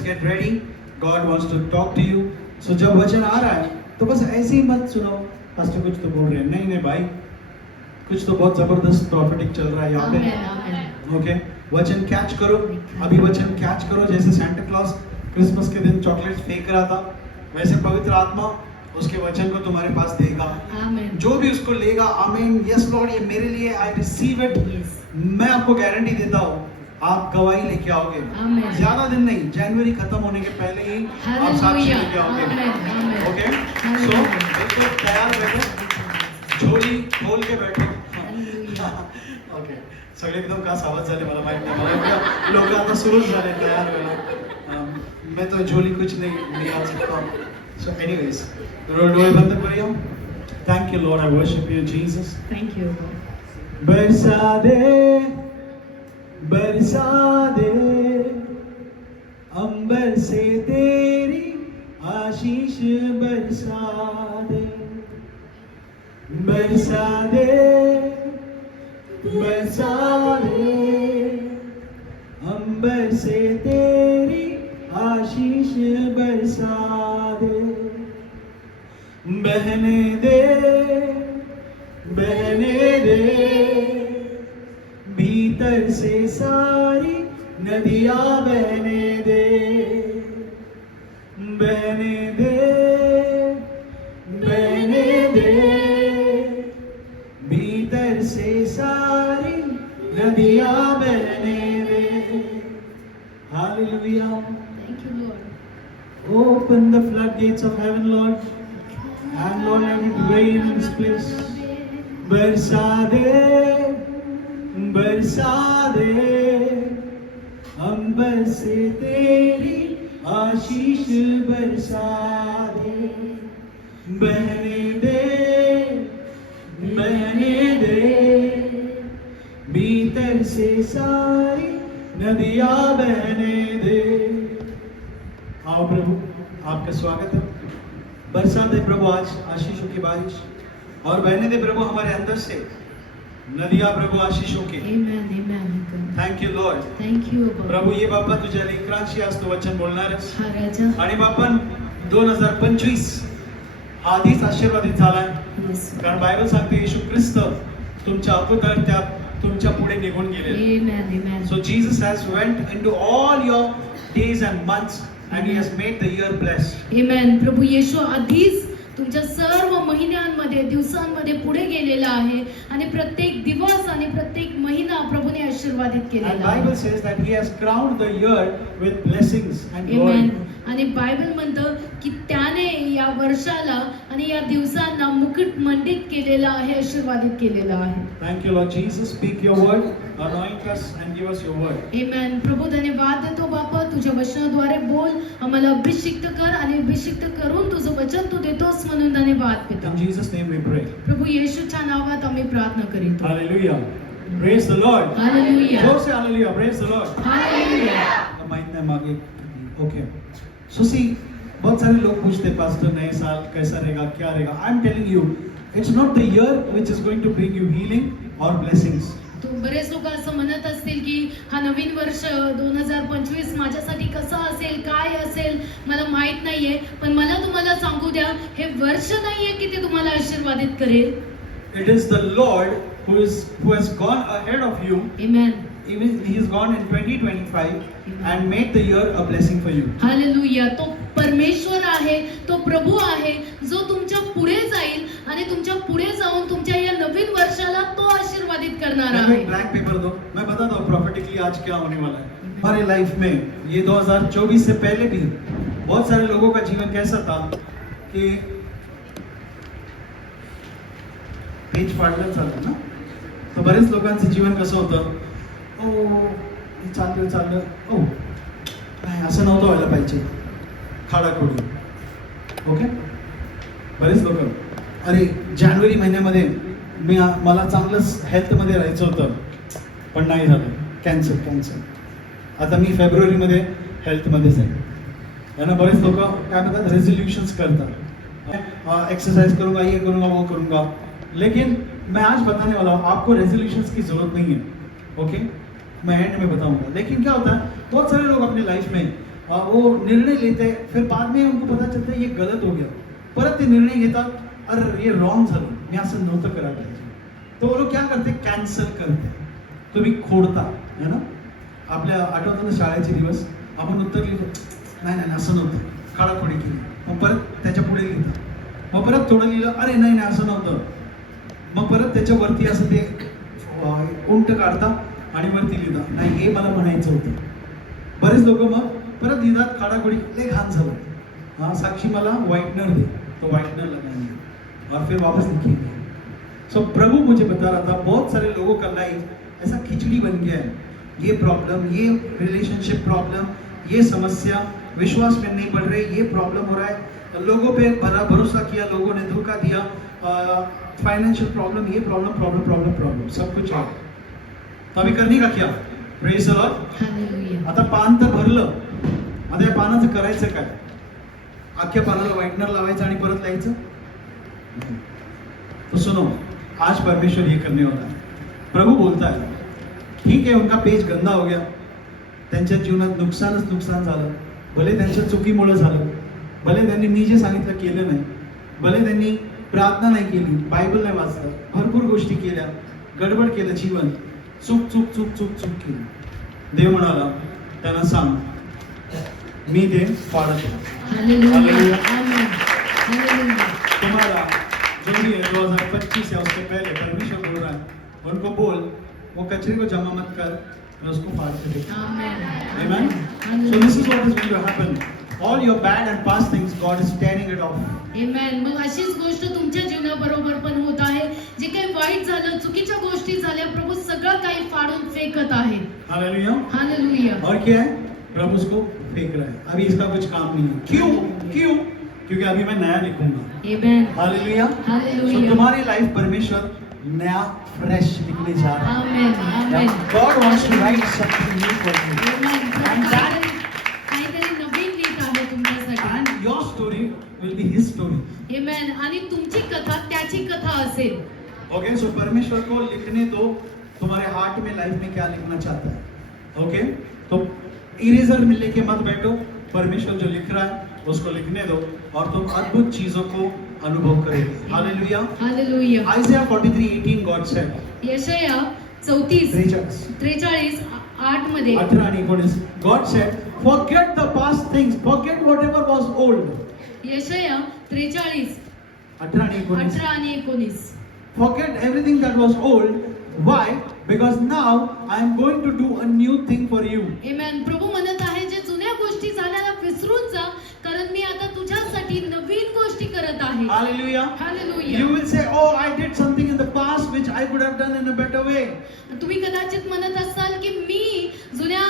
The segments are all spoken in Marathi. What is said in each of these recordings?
let's get ready. God wants to talk to you. So जब वचन आ रहा है तो बस ऐसे ही मत सुनो पास्टर कुछ तो बोल रहे हैं, नहीं नहीं भाई, कुछ तो बहुत जबरदस्त प्रॉफिटिक चल रहा है यहाँ पे। ओके, वचन कैच करो, अभी वचन कैच करो। जैसे सैंटा क्लॉज क्रिसमस के दिन चॉकलेट्स फेंक रहा था, वैसे पवित्र आत्मा उसके वचन को तुम्हारे पास देगा। जो भी उसको लेगा, आमीन, यस लॉर्ड, ये मेरे लिए, आई रिसीव इट। मैं आपको गारंटी देता हूँ आप गवाही लेके आओगे। ज्यादा दिन नहीं, जनवरी खत्म होने के पहले ही आप साक्षी लेके आओगे। ओके, सो बिल्कुल तैयार बैठो, झोली खोल के बैठो। ओके, सगळे एकदम का सावध झाले, मला माहित नाही, मला लोक आता सुरूच झाले तयार व्हायला। मैं तो झोली कुछ नहीं निकाल सकता। So anyways, डोळे बंद करूया। Thank you Lord, I worship you Jesus. Thank you. बरसा दे अंबर से तेरी आशीष बरसा दे, बरसा दे अंबर से तेरी आशीष बरसा दे, बहने दे भीतर से सारी नदियाँ बहने दे, बहने दे भीतर से सारी नदियाँ बहने दे। Hallelujah. Thank you, Lord. Open the floodgates of heaven, Lord. And Lord, let it rain in this place. बरसा दे अंबर से तेरी आशीष बरसा दे, बहने दे भीतर से सारी नदियाँ बहने दे। आओ प्रभु, आपका स्वागत है। बरसा दे प्रभु आज आशीषों की बारिश, और बहने दे प्रभु हमारे अंदर से नदियां प्रभु आशीषों की। Amen, amen. Thank you Lord. Thank you, प्रभू ये बाप्पा तुझ्या लेकरांशी आज तू वचन बोलणारस, हा राजा. आणि बाप्पा 2025 हा आधीच आशीर्वादित झालाय, Yes. कारण बायबल सांगते येशू ख्रिस्त तुमच्या अगोदर त्या तुमच्या पुढे निघून गेले। Amen, amen. So Jesus has went into all your days and months and he has made the year blessed. Amen. प्रभू येशू आधीच तुमच्या सर्व महिन्यांमध्ये, दिवसांमध्ये पुढे गेलेला आहे आणि प्रत्येक दिवस आणि प्रत्येक महिना प्रभूने आशीर्वादित And केलेला Bible आहे. says that he has crowned the year with blessings and glory. Amen. आणि बायबल म्हणतं की त्याने या वर्षाला आणि या दिवसांना मुकुट मंडित केलेला आहे, आशीर्वादित केलेला आहे. Thank you Lord Jesus. Speak your word, anoint us and give us your word. Amen. प्रभू धन्यवाद देतो बापा, तुझ्या वचनाद्वारे बोल, आम्हाला अभिषिक्त कर आणि अभिषिक्त करून तुझं वचन तू देतोस म्हणून धन्यवाद पिता. In Jesus name we pray. प्रभू येशूच्या नावात आम्ही प्रार्थना करीतो. Hallelujah. Praise the Lord. Hallelujah. जोर से hallelujah. Praise the Lord. Hallelujah. माहित नहीं मागे. Okay. So see, बहुत सारे लोग पूछते पास्टर नए साल कैसा रहेगा, क्या रहेगा? I'm telling you, it's not the year which is going to bring you healing or blessings. तो बरेच लोक असं म्हणत असतील की हा नवीन वर्ष 2025 माझ्यासाठी कसा असेल, काय असेल मला माहित नाहीये, पण मला तुम्हाला सांगू द्या, हे वर्ष नाहीये की ते तुम्हाला आशीर्वादित करेल. It is the Lord who has gone ahead of you. Amen. Even he has gone in 2025 and made the year a blessing for you. Hallelujah. तो परमेश्वर आहे, तो प्रभु आहे जो तुमच्या पुढे जाईल आणि तुमच्या पुढे जाऊन तुमच्या या नवीन वर्षाला तो आशीर्वादित करणार मेरे को आहे. एक ब्लैंक पेपर दो, मैं बताता हूँ प्रॉफिटिकली आज क्या होने वाला है हमारे लाइफ में। ये 2024 से पहले भी बहुत सारे लोगों का जीवन कैसा था कि पेज फाडलं चाललं ना, तर बरेच लोकांचं जीवन कसं होतं, ओ हे चाललं ओ नाही असं नव्हतं व्हायला पाहिजे, खाडाखोडी. ओके, बरेच लोक, अरे जानेवारी महिन्यामध्ये मला चांगलंच हेल्थमध्ये राहायचं होतं पण नाही झालं, कॅन्सर. आता मी फेब्रुवारीमध्ये हेल्थमध्येच आहे ना. बरेच लोक काय म्हणतात, रेझोल्यूशन्स करतात, एक्सरसाइज करूंगा, ये करूंगा, वो करूंगा. लेकिन मैं आज बताने वाला हूँ आपको रेजोल्यूशंस की जरूरत नहीं है. ओके, मैं एंड में बताऊंगा. लेकिन क्या होता है, बहुत सारे लोग अपनी लाइफ में वो निर्णय लेते हैं, फिर बाद में उनको पता चलता है ये गलत हो गया, परत ते निर्णय घेतात, अरे ये रॉंग झालं, मी असं नव्हतं करायला पाहिजे. तो वो लोग क्या करते, कॅन्सल करते, तुम्ही खोडता है ना. आपल्या आठवतं ना शाळेचे दिवस, आपण उत्तर लिहितो, नाही नाही असं नव्हतं, खाडाखोडी केली, मग परत त्याच्या पुढे लिहितात, मग परत थोडं लिहिलं, अरे नाही नाही असं नव्हतं, मग परत त्याच्यावरती असं ते उंट काढता आणि वरती लिहिता, नाही हे मला म्हणायचं होतं. बरेच लोक मग परत लिहितात खाडाखोडी, ते घाण झालं, हाँ साक्षी मला व्हाइटनर दे, तो व्हाइटनर लगाएंगे और फिर वापस लिखेंगे. सो प्रभु मुझे बता रहा था, बहुत सारे लोगों का लाइफ ऐसा खिचड़ी बन गया है. ये प्रॉब्लम, ये रिलेशनशिप प्रॉब्लम, ये समस्या, विश्वास में नहीं बढ़ रहे, ये प्रॉब्लम हो रहा है, लोगों पे भरा भरोसा किया, लोगों ने धोखा दिया, फाइनेंशियल प्रॉब्लम, ये प्रॉब्लम प्रॉब्लम प्रॉब्लम प्रॉब्लम सब कुछ है. तो अभी करने का क्या, प्रेज द लॉर्ड. हालेलुया. आता पान तर भरलं, आता या पानाचं करायचं काय, अख्ख्या पानाला व्हाइटनर लावायचं आणि परत लावायचं. तो सुनो, आज परमेश्वर ये करने वाला है. प्रभु बोलता है, ठीक है उनका पेज गंदा हो गया, त्यांच्या जीवनात नुकसानच नुकसान झालं, भले त्यांच्या चुकीमुळे झालं, भले त्यांनी मी जे सांगितलं केलं नाही, भले त्यांनी प्रार्थना नाही केली, बायबल नाही वाचलं, भरपूर गोष्टी केल्या, गडबड केलं जीवन, चूक चूक चूक चूक चूक केली. देव म्हणाला त्यांना सांग, मी ते पाडत आहे. हालेलुया. आमेन. हालेलुया. तुम्हारा जो भी है 2025 या उसके पहले परमेश्वर बोल रहा है, उनको बोल वो कचरे को जमा मत कर, मैं उसको फाड़ के देता हूं. आमेन. Amen. So this is what is going to happen. All your bad and past things, God is tearing it off. आमेन. मग अशीच गोष्ट तुमच्या जीवनाबरोबर पण होत आहे. जे काही वाईट झालं, चुकीच्या गोष्टी झाल्या, प्रभू सगळं काही फाडून फेकत आहे. Hallelujah. हालेलुया. और क्या है, प्रभु उसको फेंक रहा है. अभी इसका कुछ काम नहीं है. क्यों क्यों, क्योंकि अभी मैं नया लिखूंगा. आमेन. हालेलुया. So hallelujah. तुम्हारी लाइफ परमेश्वर नया फ्रेश लिखने जा रहा है. आमेन. आमेन. God wants to write something new for you. Amen. And that, काहीतरी नवीन लिहित आहे तुमच्यासाठी. and your story will be His story. आमेन. आणि तुमची कथा त्याची कथा असेल. Okay, so परमेश्वर को लिखने दो, तुम्हारे हार्ट में लाइफ में क्या लिखना चाहता है. Okay, तो इरेजर में लेके मत बैठो, परमेश्वर जो लिख रहा है उसको लिखने दो और तुम अद्भुत चीजों को अनुभव करोगे. Hallelujah. Hallelujah. Isaiah 43:18 God said. यशाया 34 43 8 मध्ये 18 आणि 19 God said, forget the past things, forget whatever was old. यशाया 43 18 आणि 19 18 आणि 19. Forget everything that was old. Why? Because now I am going to do a new thing for you. आमेन. प्रभू म्हणत आहे, जे जुन्या गोष्टी झाल्या विसरून जा, कारण मी आता तुझ्यासाठी नवीन गोष्टी करत आहे. Hallelujah. Hallelujah. You will say, oh, I did something in the past which I could have done in a better way. तुम्ही कदाचित म्हणत असाल की मी जुन्या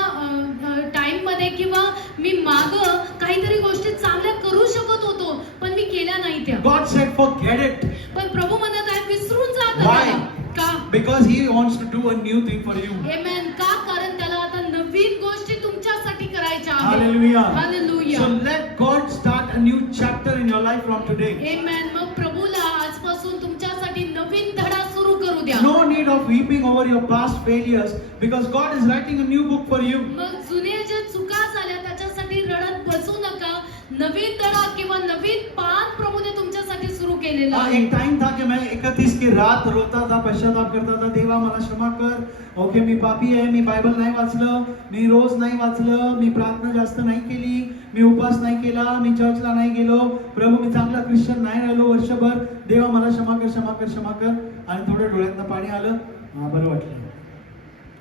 टाइम मध्ये किंवा मी माग काहीतरी गोष्टी चांगल्या करू शकत होतो, पण मी केल्या नाही त्या. God said, forget it. पण प्रभू म्हणत आहे, विसरून जा आता Why? त्याला. का? Because He wants to do a new thing for you. आमेन. का? कारण त्याला आता नवीन गोष्टी तुमच्यासाठी करायच्या आहेत. Hallelujah. Hallelujah. So let God start a new chapter in your life from today. आमेन. मग प्रभूला आजपासून तुमच्यासाठी नवीन धडा सुरू करू द्या. No need of weeping over your past failures because God is writing a new book for you. मग जुने जे चुका झाल्या त्याच्यासाठी रडत बसू नका. नवीन धडा किंवा नवीन पान प्रभूने तुमच्यासाठी सुरू केलेलं आहे. एक टाइम था कि मैं 31 की रात रोता था, पश्चाताप करता था, देवा मला क्षमा कर. ओके, मी पापी आहे, मी बायबल नाही वाचलं, मी रोज नाही वाचलं, मी प्रार्थना जास्त नाही केली, मी उपास नाही केला, मी चर्चला नाही गेलो, प्रभू मी चांगला ख्रिश्चन नाही राहिलो वर्षभर, देवा मला क्षमा कर क्षमा कर क्षमा कर. आणि थोडं डोळ्यातनं पाणी आलं, हा बरं वाटलं.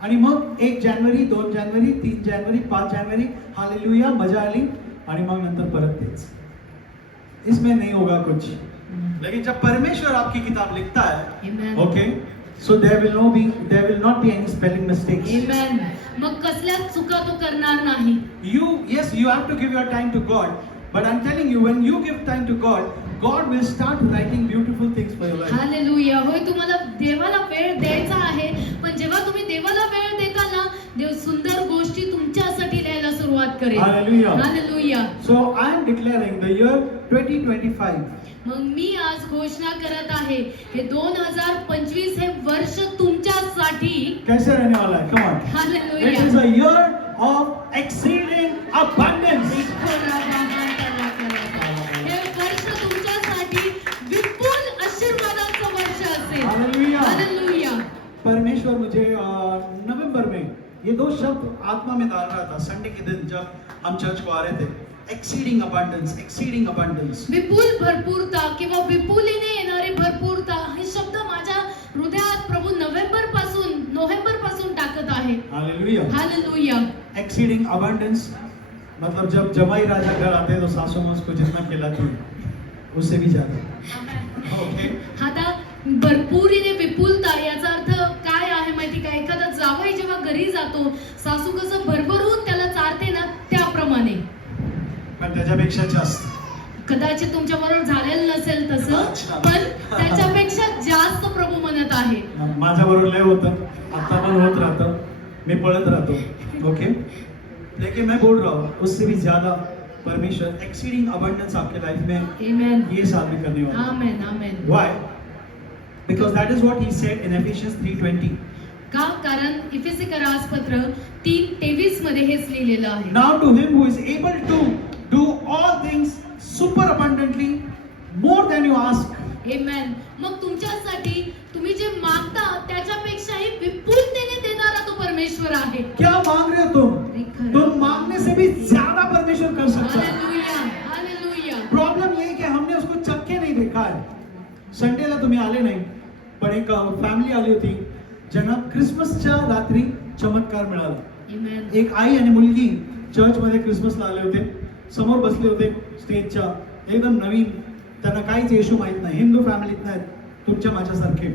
आणि मग 1 जानेवारी 2 जानेवारी 3 जानेवारी 5 जानेवारी हालेलुया, मजा आली. आणि मग नंतर परत तेच. इसमें नहीं होगा कुछ. लेकिन जब परमेश्वर आपकी किताब लिखता है, Amen. Okay, so there will not be any spelling mistakes. Amen. मग कसल्याच चुका तो करणार नाही. You have to give your time to God, but I'm telling you, when you give time to God will start writing beautiful things for your life. Hallelujah. होय, तुम्हाला देवाला वेळ द्यायचा आहे, पण जेव्हा तुम्ही देवाला वेळ देता ना, देव सुंदर गोष्टी तुमच्यासाठी लिहायला सुरुवात करेल. Hallelujah. Hallelujah. So I am declaring the year 2025. मग मी आज घोषणा करत आहे, हे 2025 हे वर्ष तुमच्यासाठी कैसे रहने वाला है? Come on. Hallelujah. It is a year of exceeding abundance. परमेश्वर मुझे नवंबर में ये दो शब्द आत्मा में डाल रहा था संडे के दिन जब हम चर्च को आ रहे थे. Exceeding abundance. विपुल भरपूरता किंवा विपुलीने येणारी भरपूरता हे शब्द माझ्या हृदयात प्रभू नोव्हेंबर पासून टाकत आहे. हालेलुया. हालेलुया. एक्सीडिंग अबंडेंस मतलब जब जमाई राजा घर आते हैं तो सासू माँ उसको जितना खिलाती है उससे भी ज्यादा. ओके. आता भरपुरीने विपुलता याचा अर्थ काय आहे माहिती का? एखादा जावई जेव्हा घरी जातो सासू कसं भरभरून त्याला चारते ना त्याप्रमाणे. पण त्याच्यापेक्षा जास्त. कदाचित तुमच्या बरोबर झालेलं नसेल तसं अच्छा. पण त्याच्यापेक्षा जास्त प्रभू म्हणत आहे. माझ्या बरोबर लय होतं आता पण होत राहतं मी पळत राहतो. ओके. लेकिन मैं बोल रहा हूँ उससे भी ज्यादा परमेश्वर एक्सीडिंग अबंडेंस आपके लाइफ में आमेन. ये साल में करने वाला है. आमेन. आमेन. Why? Because that is what he said in Ephesians 3:20. का? कारण इफिसिकरास पत्र 3:23 मध्ये हेच लिहिलेलं आहे. Now to him who is able to do all things super abundantly more than you ask. आमेन. मग तुमच्यासाठी तुम्ही जे मागता त्याच्यापेक्षाही विपुलतेने देणारा तो परमेश्वर आहे. क्या मांग रहे हो तुम मांगने से भी ज्यादा परमेश्वर कर सकता है. हालेलुया. हालेलुया. प्रॉब्लम ये है कि हमने उसको चक्के नहीं देखा है. संडेला तुम्ही आले नाही पण एक फॅमिली आली होती ज्यांना क्रिसमसच्या रात्री चमत्कार मिळाला. आमेन. एक आई आणि मुलगी चर्च मध्ये क्रिसमसला आले होते. समोर बसले होते स्टेजच्या एकदम नवीन त्यांना काहीच येशू माहित नाही. हिंदू फॅमिलीत नाहीत तुमच्या माझ्यासारखे.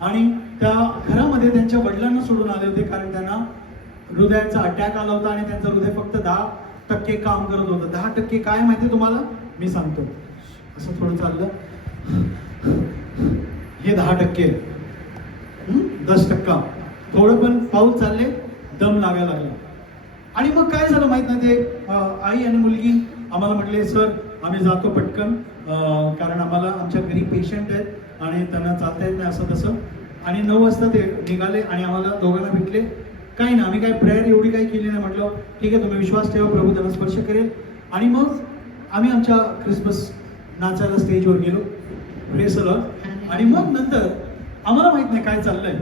आणि त्या घरामध्ये त्यांच्या वडिलांना सोडून आले होते कारण त्यांना हृदयाचा अटॅक आला होता आणि त्यांचं हृदय फक्त 10% काम करत होतं. 10% काय माहिती तुम्हाला मी सांगतो. असं थोडं चाललं हे 10%. 10% थोडं पण पाऊल चालले दम लागायला लागला. आणि मग काय झालं माहित नाही ते आई आणि मुलगी आम्हाला म्हटले सर आम्ही जातो पटकन कारण आम्हाला आमच्या घरी पेशंट आहेत आणि त्यांना चालता येत नाही असं तसं. आणि 9 वाजता ते निघाले आणि आम्हाला दोघांना भेटले. काही ना आम्ही काय प्रेयर एवढी काही केली नाही. म्हटलं ठीक आहे तुम्ही विश्वास ठेवा प्रभू त्यांना स्पर्श करेल. आणि मग आम्ही आमच्या क्रिसमस नाचायला स्टेजवर गेलो. Praise the Lord. आणि मग नंतर आम्हाला माहित नाही काय चाललंय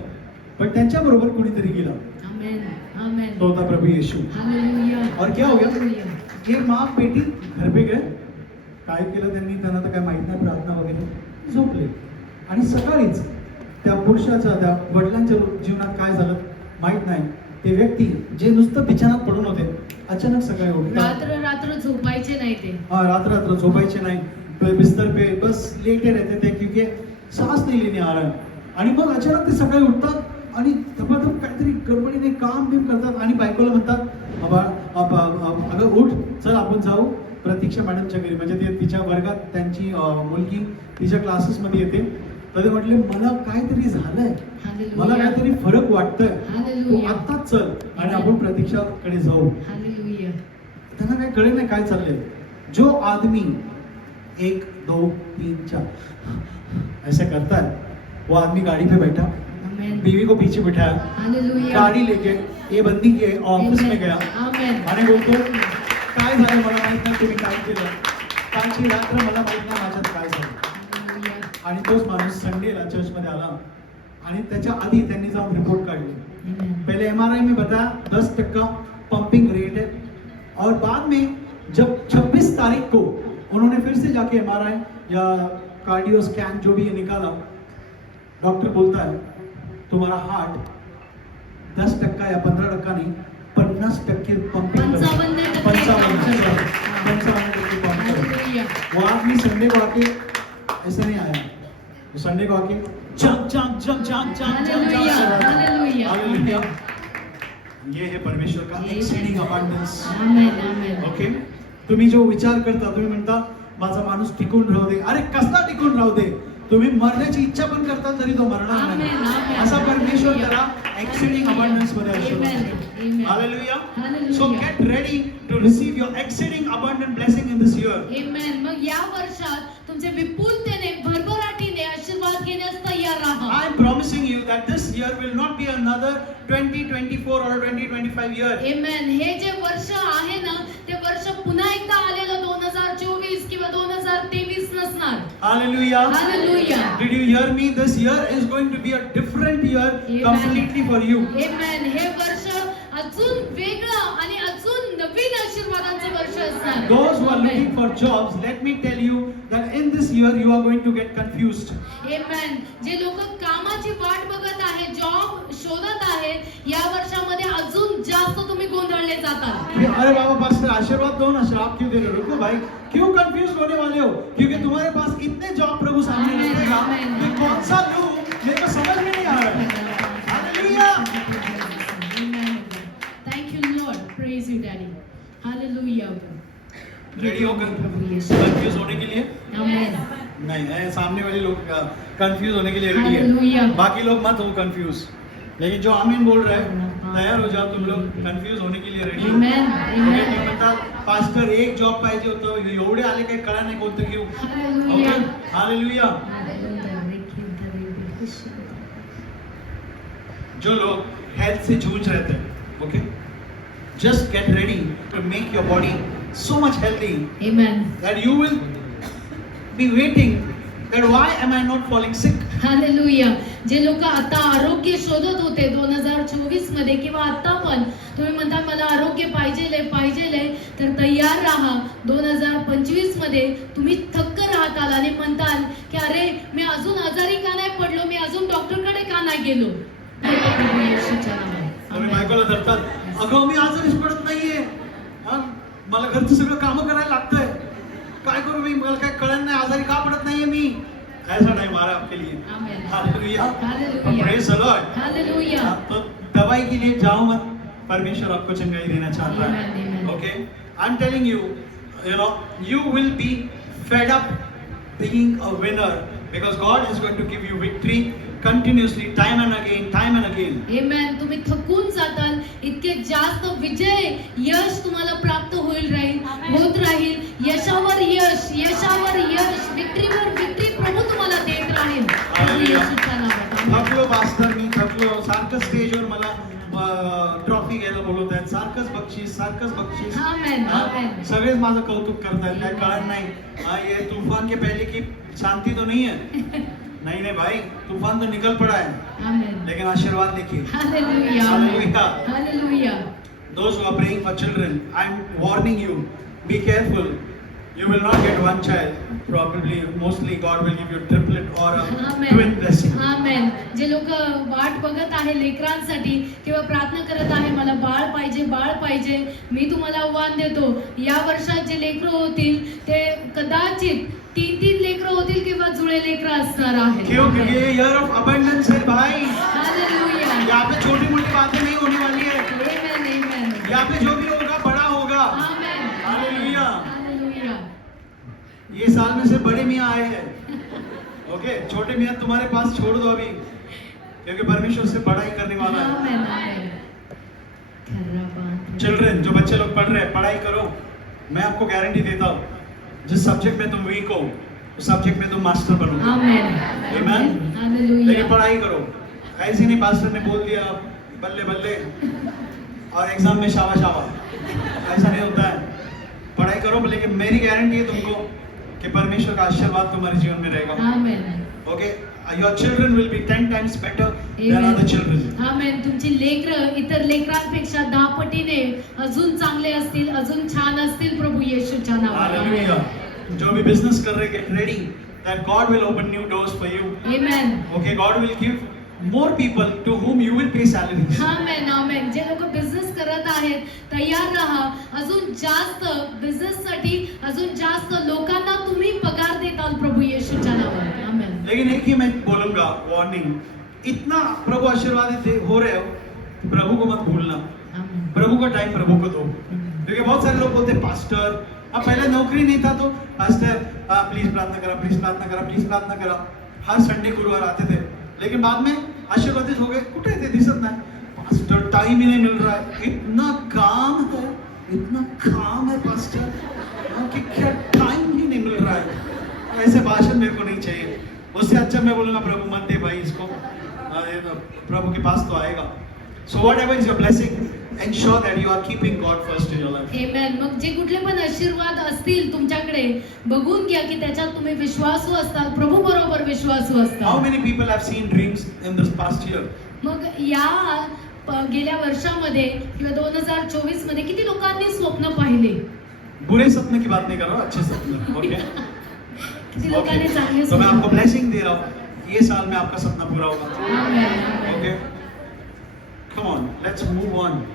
पण त्यांच्या बरोबर कोणीतरी गेला. आमेन. आमेन. तो होता प्रभु यीशु. हालेलुया. और क्या हो गया हालेलुया. ये माँ बेटी घर पे गए. काय केलं त्यांनी त्यांना तर काय माहित नाही प्रार्थना वगैरे झोपले. आणि सकाळीच त्या पुरुषाच्या त्या वडिलांच्या जीवनात काय झालं माहित नाही. ते व्यक्ती जे नुसतं बिछानात पडून होते अचानक सकाळी उठतात. रात्र झोपायचे नाही ते. रात्र झोपायचे नाही. बिस्तर पे बस लेटे रहते थे क्योंकि सांस नहीं लेने आ रहा है. आणि मग अचानक ते सकाळी उठतात आणि धपाधप काहीतरी गडबडीने काम बिम करतात आणि बायकोला म्हणतात अगं उठ चल आपण जाऊ प्रतीक्षा मॅडमच्या घरी. म्हणजे ते तिच्या वर्गात त्यांची मुलगी तिच्या क्लासेसमध्ये येते. तर ते म्हटले मला काहीतरी झालंय मला काहीतरी फरक वाटतोय तू आत्ताच चल आणि आपण प्रतीक्षाकडे जाऊ. हालेलुया. त्यांना काय कळेल नाही काय चाललंय. जो आदमी 1 2 3 4 ऐसे करता है वो आदमी गाड़ी पे बैठा आमेन. बीवी को पीछे बिठाया हालेलुया. गाड़ी लेके ये बंदी के ऑफिस में गया आमेन. आणि बोलतो काय झालं मला माहित नाही तुम्ही काय केलं कालची रात्र मला माहित नाही माझ्यात काय झालं. हालेलुया. आणि तोच माणूस संडेला चर्च मध्ये आला आणि त्याच्या आधी त्यांनी जाऊन रिपोर्ट काढली. आमेन. पहले MRI में बताया 10% पंपिंग रेट है और बाद में जब 26 तारीख को उन्होंने फिर से जाके MRI या कार्डियो स्कैन जो भी ये निकाला डॉक्टर बोलता है तुम्हारा हार्ट 10% या 15% नहीं 50% पंपिंग 55% पंप कर. हालेलुया. वो आदमी संडे को आके ऐसे नहीं आया. वो संडे को आके jump jump jump jump jump jump hallelujah. Hallelujah. Hallelujah. ये है परमेश्वर का एक्सीडिंग अबंडन्स. आमेन. आमेन. ओके. तुम्ही जो विचार करता तुम्ही म्हणता माझा माणूस टिकून राहू दे. अरे कसला टिकून राहू दे. तुम्ही मरण्याची इच्छा पण करता तरी तो मरणार आमेन. नाही. आमेन. असा परमेश्वर करा एक्सीडिंग अबंडन्स मध्ये Amen. आयुष्य. Amen. Hallelujah. Hallelujah. So get ready to receive your exceeding abundant blessing in this year. Amen. मग या वर्षात तुमचे विपुलतेने भरभराटीने आशीर्वाद घेण्यास तयार राहा. I am promising you that this year will not be another 2024 or 2025 year. Amen. हे जे वर्ष आहे ना ते वर्ष पुन्हा एकदा आलेलं 2024 किंवा 2023 नसणार. Hallelujah. Hallelujah. Did you hear me? This year is going to be a different year Amen. completely for you. Amen. हे वर्ष अजून वेगळं आणि अजून नवीन आशीर्वादांचं वर्ष असणार. Those who are Amen. looking for jobs, let me tell you that in this year you are going to get confused. Amen. जे लोक कामाची वाट बघत आहे, जॉब शोधत आहे, या वर्षामध्ये अजून जास्त तुम्ही गोंधळले जातात. अरे बाबा पास्टर आशीर्वाद दो ना, श्राप क्यों दे रहे हो? रुको भाई, क्यों कंफ्यूज होने वाले हो? क्योंकि तुम्हारे पास इतने जॉब प्रभु सामने Amen. रखेगा Amen. कि कौन सा लूं मेरे को समझ में नहीं आ रहा है. Hallelujah. Thank you Lord. Praise you Daddy. Hallelujah. Ready हो प्रभु यीशु. कंफ्यूज होने के लिए? Amen. नहीं है, सामने वाले लोग कंफ्यूज होने के लिए रेडी Hallelujah. है. बाकी लोग मत हो कंफ्यूज. लेकिन जो आमीन बोल रहे हैं, तयार हो जाओ तुम लोग, कंफ्यूज होने के लिए रेडी हो. Amen. Amen. तुम्ही म्हणतात पास्टर एक जॉब पाहिजे होतं, एवढे आले काही कळा नाही कोणतं घेऊ. Hallelujah. हालेलुया. जो लोग हेल्थ से जूझ रहे थे, okay, just get ready to make your body so much healthy Amen. that you will be waiting that why am I not falling sick. Hallelujah. जे लोक आता आरोग्य शोधत होते 2024 मध्ये किंवा आता पण तुम्ही म्हणता मला आरोग्य पाहिजेले, तर तयार राहा. 2025 मध्ये तुम्ही थक्क राहताल आणि म्हणताल की अरे मी अजून आजारी का नाही पडलो, मी अजून डॉक्टरकडे का नाही गेलो. प्रभू येशूच्या नावाने. तुम्ही बायकोला धरतात, अगं मी आजारीच पडत नाहीये, हा मला घरचं सगळं कामं करायला लागतंय, काय करू मी, मला काय कळत नाही, आजारी का पडत नाहीये मी. ऐसा टाइम आ रहा है आपके लिए. Amen. Hallelujah. Hallelujah. Praise the Lord. Hallelujah. तो दवाई के लिए जाओ मत, परमेश्वर आपको चंगाई देना चाहता Amen, है. amen. Okay, I am telling you, you know, you will be fed up being a winner because God is going to give you victory continuously, time and again. Amen. तुम्ही थकून जाताल, इतके जास्त विजय, यश तुम्हाला प्राप्त होत राहील. यशावर यश, विक्रीवर विक्री प्रभू तुम्हाला देत राहील. प्रभू येशूच्या नावात. थकलो पास्टर, मी थकलो, सारखं स्टेजवर मला ट्रॉफी घ्यायला बोलवत आहेत, सारखंच बक्षीस. Amen. हा? Amen. सगळेच माझं कौतुक करतायत, काय कळत नाही. हा, ये तूफान के पहले की शांति तो नहीं है. नहीं भाई, तूफान तो निकल पड़ा है, Amen. लेकिन आशीर्वाद देखिए. Hallelujah. Hallelujah. Hallelujah. Those who are praying for children, I'm warning you, be careful. You will not get one child. Probably, mostly God will give you triplet or a Amen. twin blessing. Amen. जे लोक वाट बघत आहे लेकरांसाठी किंवा प्रार्थना करत आहे मला बाळ पाहिजे, मी तुम्हाला आव्हान देतो, या वर्षात जे लेकरं होतील ते कदाचित 3 लेकरं होतील किंवा जुळे लेकरं असणार आहेत. क्यों? क्योंकि ये ईयर ऑफ अबंडेंस है भाई. हालेलुया. यहाँ पे छोटी मोटी बातें नहीं होने वाली है. आमेन. आमेन. यहाँ पे जो भी होगा बड़ा होगा. आमेन. हालेलुया. हालेलुया. ये साल में से बड़े मियाँ आए हैं, ओके, छोटे मियाँ तुम्हारे पास छोड़ दो अभी, क्योंकि परमेश्वर से बड़ा ही करने वाला है. आमेन. आमेन. खराबात. चिल्ड्रन, जो बच्चे लोग पढ़ रहे हैं, पढ़ाई करो. मैं आपको गारंटी देता हूँ, जिस सब्जेक्ट में तुम वीक हो उस सब्जेक्ट में तुम मास्टर बनोगे. आमेन. Amen. हालेलुया. लेकिन पढ़ाई करो. ऐसे नहीं पास्टर ने बोल दिया बल्ले बल्ले और एग्जाम में शाबा, ऐसा नहीं होता है. पढ़ाई करो, लेकिन मेरी गारंटी है तुमको कि परमेश्वर का आशीर्वाद तुम्हारे जीवन में रहेगा. Amen. Okay, your children will be 10 times better than Amen. other children. आमेन. तुमची लेकरं इतर लेकरांपेक्षा 10 पटीने अजून चांगले असतील, अजून छान असतील प्रभू येशूच्या नावात. Hallelujah. जो भी बिजनेस कर रहे, get ready that God will open new doors for you. Amen. Okay, God will give more people to whom you will pay salaries. आमेन. आमेन. जे लोक बिझनेस करत आहेत तयार राहा, अजून जास्त बिझनेससाठी अजून जास्त लोकांना तुम्ही पगार देताल प्रभू येशूच्या नावात. आमेन. लेकिन एक ही मैं बोलूंगा, वार्निंग, इतना प्रभु आशीर्वादित हो रहे हो, प्रभु को मत भूलना. आमेन. प्रभु का टाइम प्रभु को दो. क्योंकि बहुत सारे लोग बोलते पास्टर, अब पहले नौकरी नहीं था तो पास्टर प्लीज प्रार्थना करा, हर संडे गुरुवार आते थे, लेकिन बाद में आशीर्वादित हो गए, कुठे ते दिसत नाही. पास्टर टाइम ही नहीं मिल रहा है, इतना काम है पास्टर, कि क्या टाइम ही नहीं मिल रहा है. ऐसे भाषण मेरे को नहीं चाहिए. उससे अच्छा मैं बोलूंगा प्रभु मत दे भाई इसको, प्रभु के पास तो आएगा. So whatever is your blessing, ensure that you are keeping God first in your life. Amen. मग जे कुठले पण आशीर्वाद असतील तुमच्याकडे बघून घ्या की त्याच्यात तुम्ही विश्वासू असताल, प्रभू बरोबर विश्वासू How असताल. many people have seen dreams in this past year? मग या गेल्या वर्षामध्ये किंवा 2024 मध्ये किती लोकांनी स्वप्न पाहिले? बुरे सपने की बात नहीं कर रहा हूँ, अच्छे सपने. Okay? किती लोकांनी चांगले तो मैं आपको स्वप्न ब्लेसिंग दे रहा हूँ. ये साल में आपका सपना पूरा होगा. Amen. Okay? Come on, let's move on.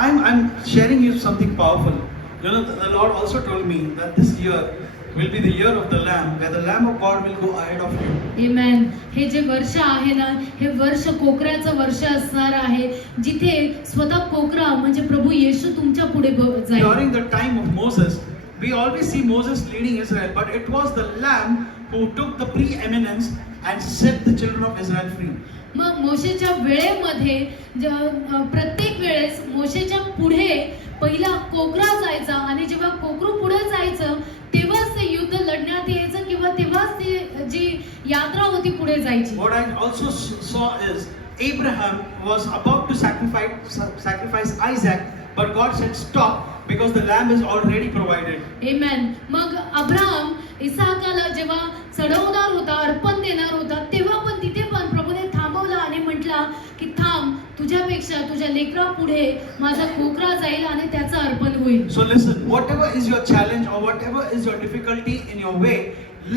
I'm sharing you something powerful. You know, the Lord also told me that this year will be the year of the Lamb, where the Lamb of God will go ahead of you. Amen. हे जे वर्ष आहे ना, हे वर्ष कोकऱ्याचं वर्ष असणार आहे, जिथे स्वतः कोकरा म्हणजे प्रभू येशू तुमच्या पुढे जाईल. During the time of Moses, we always see Moses leading Israel, but it was the Lamb who took the preeminence and set the children of Israel free. मग मोशेच्या वेळेमध्ये प्रत्येक वेळेस मोशेच्या पुढे पहिला कोकरा जायचा आणि जेव्हा कोकरू पुढे जायचं तेव्हाच ते युद्ध लढण्यात यायचं किंवा तेव्हाच ते जी यात्रा होती पुढे जायची. What I also saw is Abraham was about to sacrifice Isaac, but God said stop because the lamb is already provided. Amen. मग अब्राहम इसाकाला जेव्हा चढवणार होता, अर्पण देणार होता, तेव्हा पण तिथे पण प्रभूने थांबवला आणि म्हटला की थांब, तुझ्यापेक्षा तुझ्या लेकरा पुढे माझा कोकरा जाईल आणि त्याचं अर्पण होईल. So listen, whatever is your challenge or whatever is your difficulty in your way,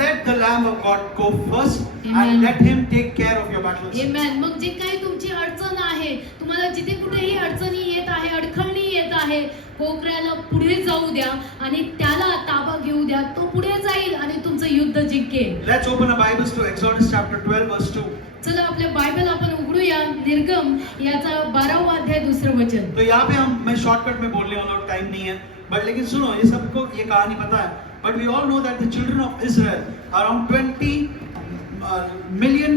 let the Lamb of God go first. Amen. And let him take care of your battles. Amen. मग जे काही तुमची अडचण आहे, तुम्हाला जिथे कुठेही अडचणी येत आहे, अडखळणी येत आहे, कोकऱ्याला पुढे जाऊ द्या आणि त्याला ताबा घेऊ द्या. तो पुढे जाईल आणि तुमचं युद्ध जिंकेल. Let's open our Bibles to Exodus chapter 12 verse 2. चला आपल्या बायबल आपण उघडूया. निर्गम याचा 12वा अध्याय 2रं वचन. तो यहाँ पे मैं शॉर्टकट में बोलने वाला हूँ, टाइम नहीं है, बट लेकिन सुनो, ये सबको ये कहानी पता है, but we all know that the children of Israel, around 20 million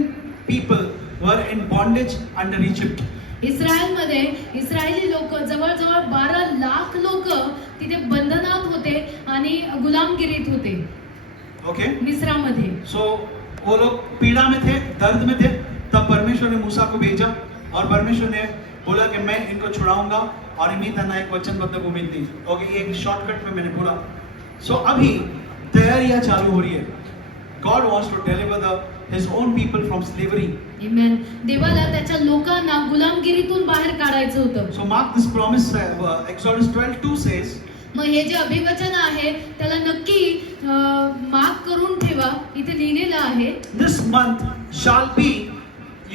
people were in bondage under Egypt. इस्रायलमध्ये इस्रायली लोक जवळजवळ 12 लाख लोक तिथे बंधनात होते आणि गुलामगिरीत होते. Okay? मिस्रामध्ये. So वो लोग पीड़ा में थे, दर्द में थे. तब परमेश्वर ने मूसा को भेजा और परमेश्वर ने बोला कि मैं इनको छुड़ाऊंगा और मैं त्यांना एक वचनबद्ध भूमि दी. ओके, ये एक शॉर्टकट में मैंने बोला. सो अभी तैयारियां चालू हो रही है. God wants to deliver his own people from slavery. Amen. देवाला त्याच्या लोकांना गुलामगिरीतून बाहेर काढायचं होतं. So mark this promise. Exodus 12:2 says. मग हे जे अभिवचन आहे त्याला नक्की मार्क करून ठेवा. इथे लिहिलेलं आहे, This month shall be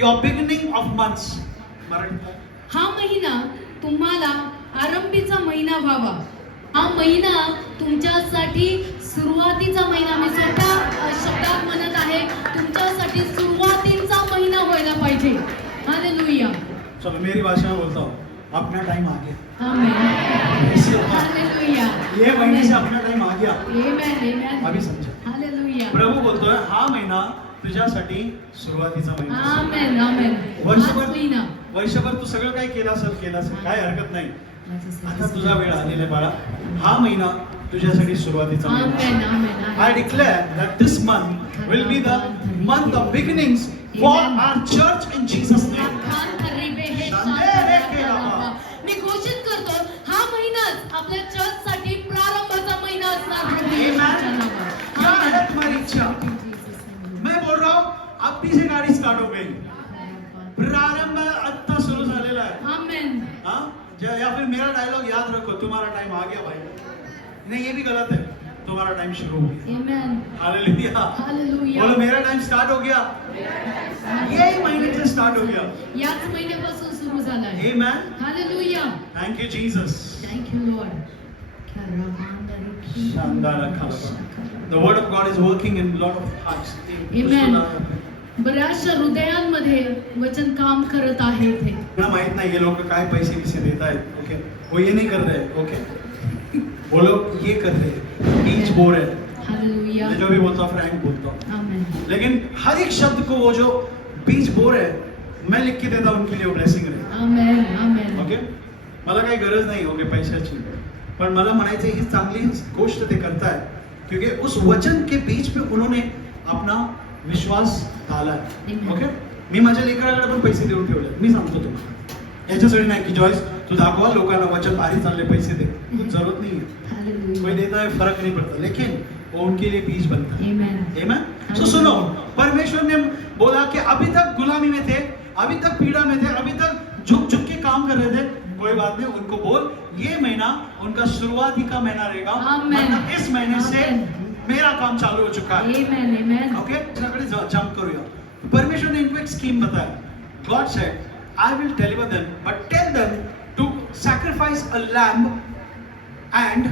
your beginning of months. Marathi. हा महिना तुम्हाला आरंभीचा महिना व्हावा. हा महिना तुमच्यासाठी सुरुवातीचा महिना. मी स्वतः शब्दात म्हणत आहे, तुमच्यासाठी सुरुवातीचा महिना व्हायला पाहिजे. हालेलुया. चलो मेरी भाषा में बोलता हूँ, अपना टाइम आ गया. आमेन. हालेलुया. ये महीने से अपना टाइम आ गया. आमेन. आमेन. अभी समझा. हालेलुया. प्रभू बोलतोय, हा महिना तुझ्यासाठी सुरुवातीचा महिना. आमेन. आमेन. वर्षभर तू सगळं काय केलं असेल, काय हरकत नाही. आता तुझा वेळ आलेला आहे बाळा. हा महिना तुझ्यासाठी सुरुवातीचा आमेन. महिना. आमेन. I declare that this month will be the month of beginnings for our church in Jesus name. मी घोषित करतो, हा महिनाच आपल्या चर्चसाठी प्रारंभाचा महिना असणार. क्या है तुम्हारी इच्छा? मैं बोल रहा हूँ, अभी से गाड़ी स्टार्ट हो गई. प्रारंभ आता सुरू झालेला आहे. आमेन. हाँ? या फिर मेरा डायलॉग याद रखो, तुम्हारा टाइम आ गया भाई. नहीं, ये भी गलत है. तुम्हारा टाइम शुरू हो गया. आमेन. हालेलुया. हालेलुया. बोलो, मेरा टाइम स्टार्ट हो गया. यही महीने से स्टार्ट हो गया. याच महिन्यापासून सुरू झाला आहे. Amen. Hallelujah. Thank you Jesus. Thank you Lord. The word of God is working in a lot of hearts. Amen. बऱ्याचशा हृदयांमध्ये वचन काम करत आहे इथे. ना माहित नाही ये लोग काय पैसे किसे देता है. ओके, वो ये नहीं कर रहे. ओके, वो लोग ये कर रहे हैं, बीज बो रहे हैं. हालेलुया. मैं जो भी बोलता हूँ फ्रैंक बोलता हूँ, आमेन. लेकिन हर एक शब्द को वो जो बीज बो रहे हैं, मैं लिख के देता हूँ उनके लिए, ब्लेसिंग रहे. आमेन. आमेन. ओके, मला काही गरज नाही ओके पैशाची, पण मला म्हणायचं ही चांगली गोष्ट ते करताय क्योंकि उस वचन के बीच पे उन्होंने अपना विश्वास डाला है. Amen. ओके, मी माझ्या लेकराकडे पण पैसे देऊन ठेवले. मी सांगतो तुम्हाला याच्यासाठी नाही की जॉयस तू दाखवा लोकांना वचन भारी चालले पैसे दे, तू जरूरत नहीं है, Hallelujah. कोई देता है फर्क नहीं पड़ता, लेकिन वो उनके लिए बीज बनता है. Amen. Amen? So सुनो, परमेश्वर ने बोला कि अभी तक गुलामी में थे, अभी तक पीड़ा में थे, अभी तक झुक झुक के काम कर रहे थे, कोई बात नहीं, उनको बोल ये महीना उनका शुरुआती का महीना रहेगा. Amen. वरना इस महीने से मेरा काम चालू हो चुका है. Amen. Amen. ओके, त्याकडे जंप करूया. परमेश्वर ने इनको एक स्कीम बताया. God sed I will deliver them, but tell them to sacrifice a lamb and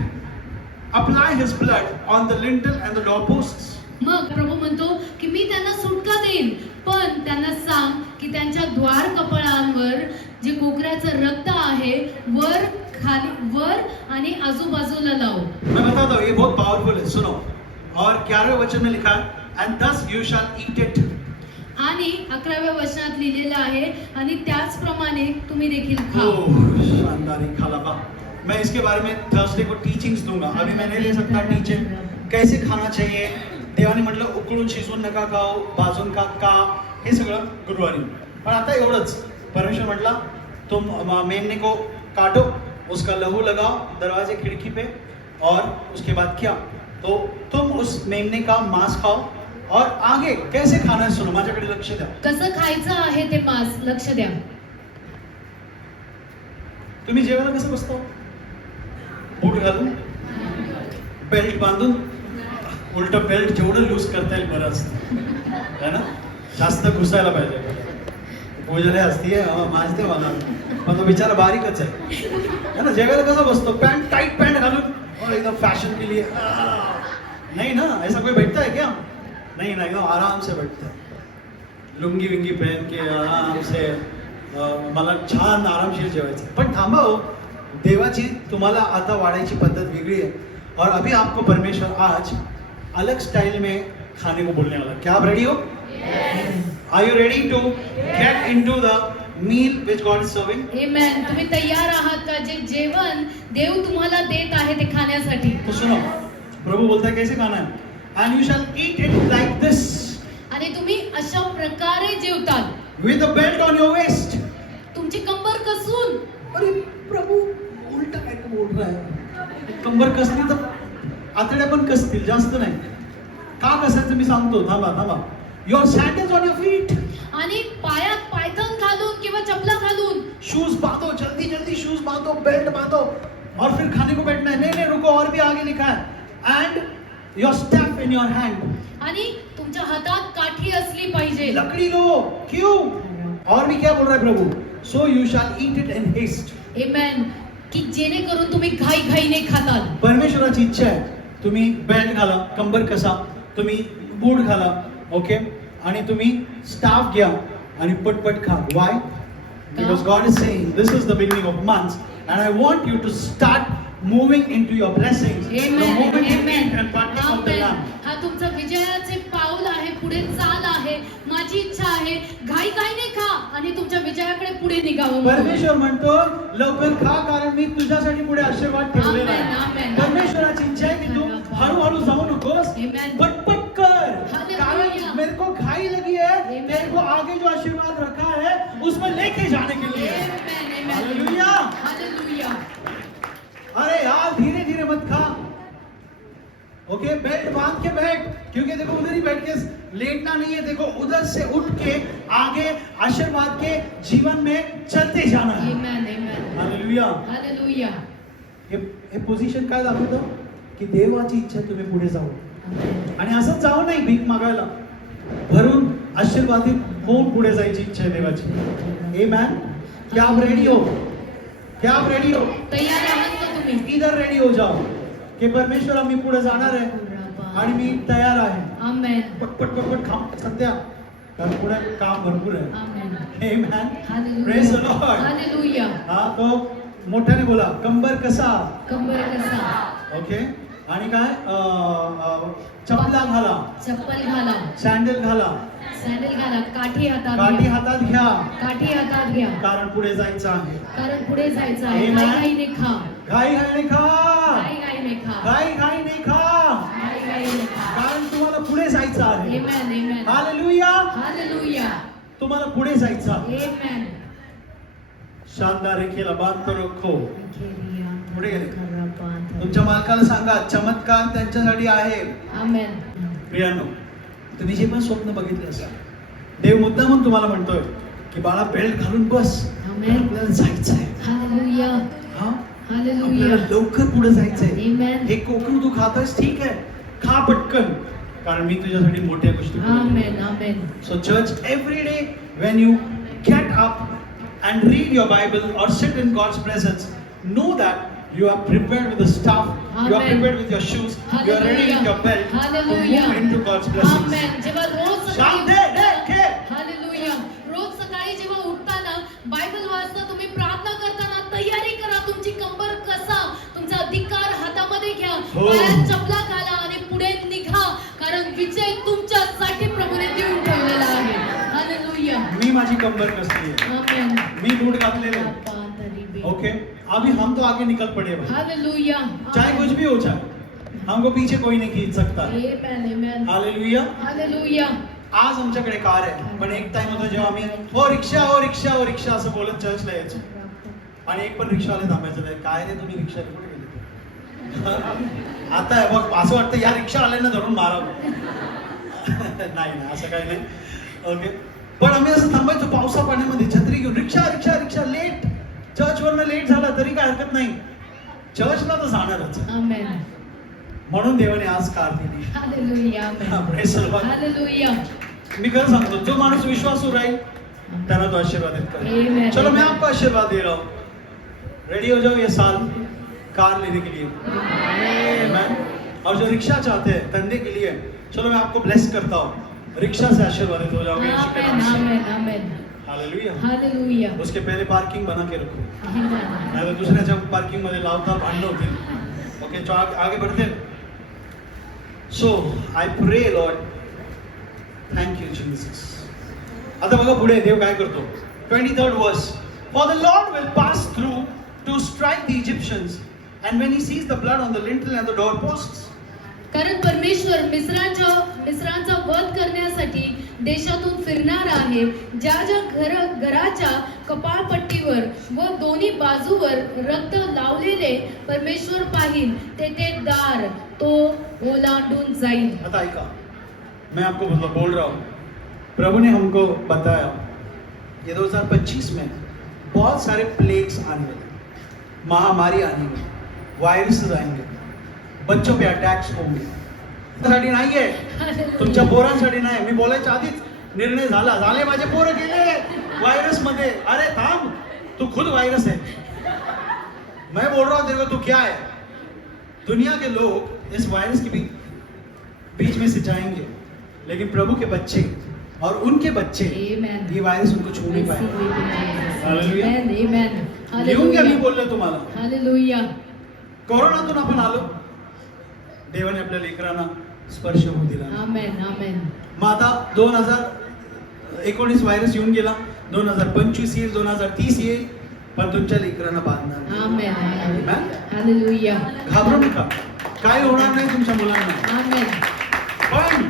apply his blood on the lintel and the doorposts. मग प्रभू म्हणतो की मी त्यांना सुटका देईन, पण त्यांना सांग की त्यांच्या द्वार कपाळांवर जे कोकऱ्याचं रक्त आहे वर खाली वर आणि आजूबाजूला लाव. मैं बताता हूँ ये बहुत पावरफुल है. सुनो, और 11वें वचन में लिखा है and thus you shall eat it. आणि 11व्या वचनात लिहिलेलं आहे आणि त्याचप्रमाणे तुम्ही देखील खा. शानदार ही खालाबा. मैं इसके बारे में थर्सडे को टीचिंग्स दूंगा. अभी मैं नहीं ले सकता टीचिंग कैसे खाना चाहिए. देवाने म्हटलं उकळून शिजवून नका खाऊ, भाजून का हे सगळं गुरुवारी. पण आता एवढंच परमेश्वर म्हटला तुम मेमने को काटो, उसका लहू लगाओ दरवाजे खिड़की पे, और उसके बाद क्या तो तुम उस मेमने का मांस खाओ. और आगे कैसे खाना है सुनो, माझ्याकडे लक्ष द्या. कसं खायचं आहे ते मांस लक्ष द्या. तुम्ही जेवायला कसं बसतो? बूट घालून, बेल्ट बांधून. उलट बेल्ट जेवढं लूज करता येईल बरं असतं है ना, जास्त घुसायला पाहिजे. पूजले असते माझते मला, पण तो बिचारा बारीकच आहे ना. जेवायला कसं बसतो? पॅन्ट टाइट पॅन्ट घालून, और एकदम फैशन के लिए नहीं ना, ऐसा कोई बैठता है क्या? नहीं ना, एकदम आराम से बैठता है, लुंगी विंगी पहन के आराम से. मला छान आरामशीर जेवायचं. पण थांबा हो, देवाची तुम्हाला आता वाढायची पद्धत वेगळी है. और अभी आपको परमेश्वर आज अलग स्टाइल में खाने को बोलने वाला. क्या आप रेडी हो? Are you ready to get into the meal which God is serving? Amen. तुम्ही तयार आहात का जे जेवण देव तुम्हाला देत आहे ते खाण्यासाठी? तो सुनो, प्रभु बोलता है कैसे खाना है. And you shall eat it like this. आणि तुम्ही अशा प्रकारे जेवतात with a belt on your waist. तुमची कंबर कसून. अरे प्रभु उलटा काय बोल रहा है. कंबर कसली तर आतड्या पण कसतील, जास्त नाही. का कसायचं मी सांगतो, थांबा. Your sandals on your feet. आणि पायात पायथन घालून किंवा चपला घालून. शूज बांधो, जल्दी शूज बांधो, बेल्ट बांधो, और फिर खाने को बैठना है. नहीं रुको, और भी आगे लिखा है and your staff in your hand. आणि तुमच्या हातात काठी असली पाहिजे. लकड़ी लो. क्यों? और भी क्या बोल रहा है प्रभु? So you shall eat it in haste. Amen. की जेणेकरून तुम्ही घाईघाईने खातात. परमेश्वराची इच्छा आहे तुम्ही बेल्ट घाला, कंबर कसा, तुम्ही बूट घाला, ओके, आणि तुम्ही स्टाफ घ्या आणि पटपट खा. Y? Because God is saying this is the beginning of months and I want you to start moving into your blessings. Amen. The moment you Amen. eat and partake of the Amen. lamb. हा तुमचं विजयाचे पाऊल आहे, पुढे चाल आहे. माझी इच्छा आहे घाईघाईने खा आणि तुमच्या विजयाकडे पुढे निघावं. परमेश्वर म्हणतो लवकर खा, कारण मी तुझ्यासाठी पुढे आशीर्वाद ठेवलेला Amen. आहे. Amen. परमेश्वराची इच्छा आहे की तू हळूहळू जाऊ नकोस, Amen. पटपट कर. Hallelujah. कारण मेरे को घाई लगी है, Amen. तेरे को आगे जो आशीर्वाद रखा है उसमें लेके जाने के लिए. Amen. Amen. हालेलुया. हालेलुया. अरे यार धीरे धीरे मत खा, ओके. बेल्ट बांध के बैठ, क्योंकि देखो उधर ही बैठ के लेटना नहीं है. देखो उधर से उठ के आगे आशीर्वाद के जीवन में चलते जाना है. Amen. Amen. हालेलुया. हालेलुया. हे पोझिशन काय दाखवतं की देवाची इच्छा तुम्ही पुढे जाऊ, आणि असं जाऊ नाही भीक मागायला. भरून आशीर्वादित होऊन पुढे जायची इच्छा आहे देवाची. आमेन. क्या आप रेडी हो? क्या आप रेडी हो? तयार आहात का तुम्ही? इधर रेडी हो जाओ की परमेश्वर आम्ही पुढे जाणार आहे आणि मी तयार आहे. आमेन. पटपट खा सध्या, कारण पुढे काम भरपूर आहे. Amen. Amen. Hallelujah. Praise the Lord. Hallelujah. हा, तो मोठ्याने बोला, कंबर कसा, कंबर कसा. ओके. आणि काय चपला घाला, चप्पल घाला, सॅन्डल घाला, सॅन्डल घाला, काठी हातात काठी घ्या. हातात घ्या, काठी हातात घ्या, कारण पुढे जायचं आहे. कारण पुढे जायचं आहे. Amen. घाईघाईने खा. घाईघाईने खा, घाईघाईने खा. घाईघाईने खा, घाईघाईने खा. कारण तुम्हाला पुढे जायचं आहे. Amen. Amen. हालेलुया. हालेलुया. तो तुम्हाला पुढे जायचं आहे. Amen. शानदार रेखेला बांधतो रखो. पुढे गेले. तुमच्या मालकाला सांगा चमत्कार त्यांच्यासाठी आहे. Amen. प्रियांनो, तुम्ही जे पण स्वप्न बघितले असाल, देव मुद्दामून तुम्हाला म्हणतोय की बाळा बेल्ट घालून बस, Amen. आपल्याला जायचंय. Hallelujah. हा, आपल्याला Hallelujah. लवकर पुढे जायचंय. Amen. हे कोकण तू खातोयस ठीक आहे, खा पटकन, कारण मी तुझ्यासाठी मोठ्या गोष्टी करतोय. Amen. Amen. So church, every day when you get up and read your Bible or sit in God's presence, know that you are prepared with the stuff, you are Amen. prepared with your shoes, you are ready with your belt to Hallelujah. move into God's blessings. Amen. जेव्हा रोज शांती रेखे. Hallelujah. रोज सकाळी जेव्हा उठताना बायबल वाचता, तुम्ही प्रार्थना करताना तयारी करा. तुमची कंबर कसा, तुमचा अधिकार हातामध्ये घ्या, हो. पायात चपला घाला आणि पुढे निघा, कारण विजय तुमच्यासाठी प्रभूने देऊन ठेवलेला आहे. Hallelujah. मी माझी कंबर कसली आहे, Amen. मी बूट घातलेले आहे. ओके, अभी हम तो आगे निकल पड़े भाई, Hallelujah. चाहे कुछ भी हो जाए, हमको पीछे कोई नहीं खींच सकता. Amen. Amen. हालेलुया. Hallelujah. आज आमच्याकडे कार आहे, पण एक टाइम होता जेव्हा आम्ही हो रिक्षा हो रिक्षा हो रिक्षा असं बोलत चर्चला यायचो, आणि एक पण रिक्षावाले थांबायचं नाही. काय रे तुम्ही रिक्षाने कुठे गेले? आता आहे बघ, असं वाटतं या रिक्षावाल्यांना धरून मारावं. नाही ना, असं काही नाही. ओके, पण आम्ही असं थांबायचो पावसा पाण्यामध्ये छत्री घेऊन, रिक्षा रिक्षा रिक्षा. लेट, चर्चवरनं लेट झाला तरी काय हरकत नाही, चर्चला तर जाणारच. Amen. म्हणून देवाने आज कार दिली. Hallelujah. Amen. Praise the Lord. Hallelujah. मी खरं सांगतो, जो माणूस विश्वासू राहील त्यांना तो आशीर्वादित करेल. Amen. चलो मैं आपको आशीर्वाद दे रहा हूँ. रेडी हो जाओ ये साल कार लेने के लिए. Amen. और जो रिक्शा चाहते हैं धंधे के लिए, चलो मैं आपको ब्लेस करता हूँ, रिक्शा से आशीर्वादित हो जाओगे यीशु के नाम Amen. से. Amen. Amen. हालेलुया. Hallelujah. उसके पहले पार्किंग बना के रखो, Amen. नाही तर दुसऱ्याच्या पार्किंग मध्ये लावता भांडण होतील. ओके, तो आगे बढ़ते हैं. So I pray Lord, thank you Jesus. आता बघा पुढे देव काय करतो. 23rd verse, for the Lord will pass through to strike the Egyptians and when he sees the blood on the lintel and the door posts. कारण परमेश्वर मिस्रांचा वध करण्यासाठी देशातून फिरणार आहे. ज्या ज्या घराच्या कपाळपट्टीवर व दोन्ही बाजूवर रक्त लावलेले परमेश्वर पाहिल, तेथे दार तो ओलांडून जाईल. आता ऐका, मैं आपको बोल रहा हूँ, प्रभु ने हमको बताया ये 2025 में बहुत सारे प्लेग्स आने वाले, महामारी आने वाली, वायरसेस आएंगे, बच्चों पे अटॅक्स होंगे. साठी नाहीये, तुमच्या पोरांसाठी नाही. मी बोलायच्या आधीच निर्णय झाले माझे पोरं गेले वायरस मध्ये. अरे थांब, तू खुद वायरस है. मैं बोल रहा हूँ तेरे को, तू क्या है. दुनिया के लोग इस वायरस के बीच में से जाएंगे, लेकिन प्रभु के बच्चे और उनके बच्चे, Amen. ये वायरस उनको छू नहीं पाएगा. Hallelujah. Amen. Amen. लिहून घ्या, मी Hallelujah. बोललो तुम्हाला. Hallelujah. कोरोनातून आपण आलो, देवाने आपल्या लेकरांना स्पर्श होऊ दिला. Amen. Amen. मग आता 2019 व्हायरस येऊन गेला, 2025 येईल, 2030 येईल, पण तुमच्या लेकरांना बांधणार नाही. Amen. Amen. Hallelujah. घाबरू नका, काय होणार नाही तुमच्या मुलांना. Amen. पण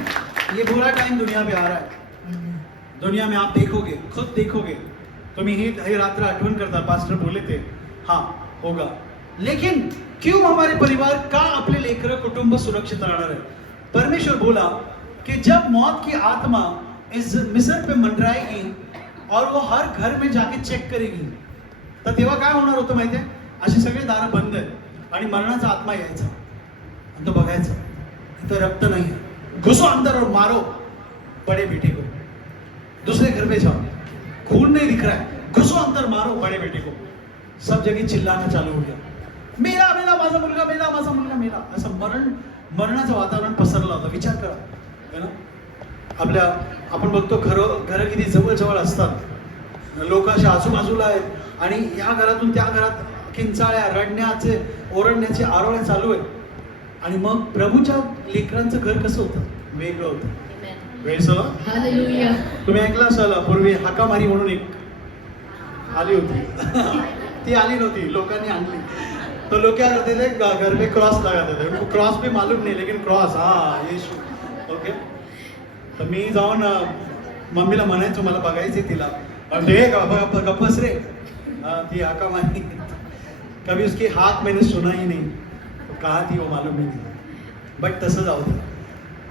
ये बुरा टाइम दुनिया में आ रहा है. दुनिया में आप देखोगे, खुद देखोगे. तुम्ही हे रात्र आठवण करता, पास्टर बोले थे, हाँ होगा. लेकिन क्यों हमारे परिवार का आपले लेकर कुटुंब सुरक्षित राहणार है. परमेश्वर बोला कि जब मौत की आत्मा इस मिस्र पे मंडराएगी और वो हर घर में जाके चेक करेगी, तर तेव्हा काय होणार होतं माहितीये, असे सगळे दार बंद आहेत आणि मरणाचा आत्मा यायचा आणि तो बघायचा, इथं रक्त नाही है, घुसो अंदर और मारो बड़े बेटे को. दूसरे घर में जाओ, खून नहीं दिख रहा है, घुसो अंदर मारो बड़े बेटे को. सब जगह चिल्लाना चालू हो गया, मेला मेला माझा मुलगा मेला, माझा मुलगा मेला. असं मरणाचं वातावरण पसरलं होतं. विचार करा, है ना. आपण बघतो घर किती जवळ जवळ असतात, लोक अशा आजूबाजूला आहेत आणि या घरातून त्या घरात किंचाळ्या, रडण्याचे, ओरडण्याचे आरोळ्या चालू आहेत. आणि मग प्रभूच्या लेकरांचं घर कसं होतं, वेगळं होतं. Hallelujah. तुम्ही ऐकलं असाल, पूर्वी हाकामारी म्हणून एक आली होती. ती आली नव्हती, लोकांनी आणली. तो लोग क्या करते थे, घर पे क्रॉस लगाते थे. उनको क्रॉस भी मालूम नहीं, लेकिन क्रॉस, हाँ यीशु. ओके, तर मी जाऊन मम्मीला म्हणायचो मला बघायचे तिला, हे गप्पस रे, ती आका मानी, कभी उसके हाथ मैंने सुना ही नहीं, कहा थी वो मालूम नहीं. बट तसं जाऊ दे.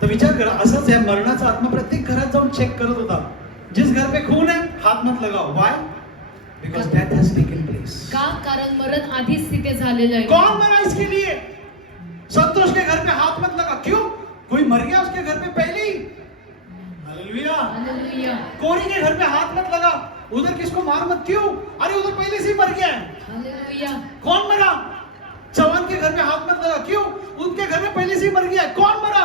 तर विचार करा, असंच या मरणाचा आत्मा प्रत्येक घरात जाऊन चेक करत होता. जिस घर पे खून है हाथ मत लगाओ. Why? Because death has taken place. का? कारण मरण आधीच तिथे झालेलं आहे. कौन मरा इसके लिए? संतोष के घर पे हाथ मत लगा. क्यों? कोई मर गया उसके घर पे पहले ही. हालेलुया. हालेलुया. कोरी के घर पे हाथ मत लगा. उधर किसको मार मत. क्यों? अरे उधर पहले से ही मर गया है. हालेलुया. कौन मरा? जवान के घर पे हाथ मत लगा. क्यों? उनके घर में पहले से ही मर गया है. कौन मरा?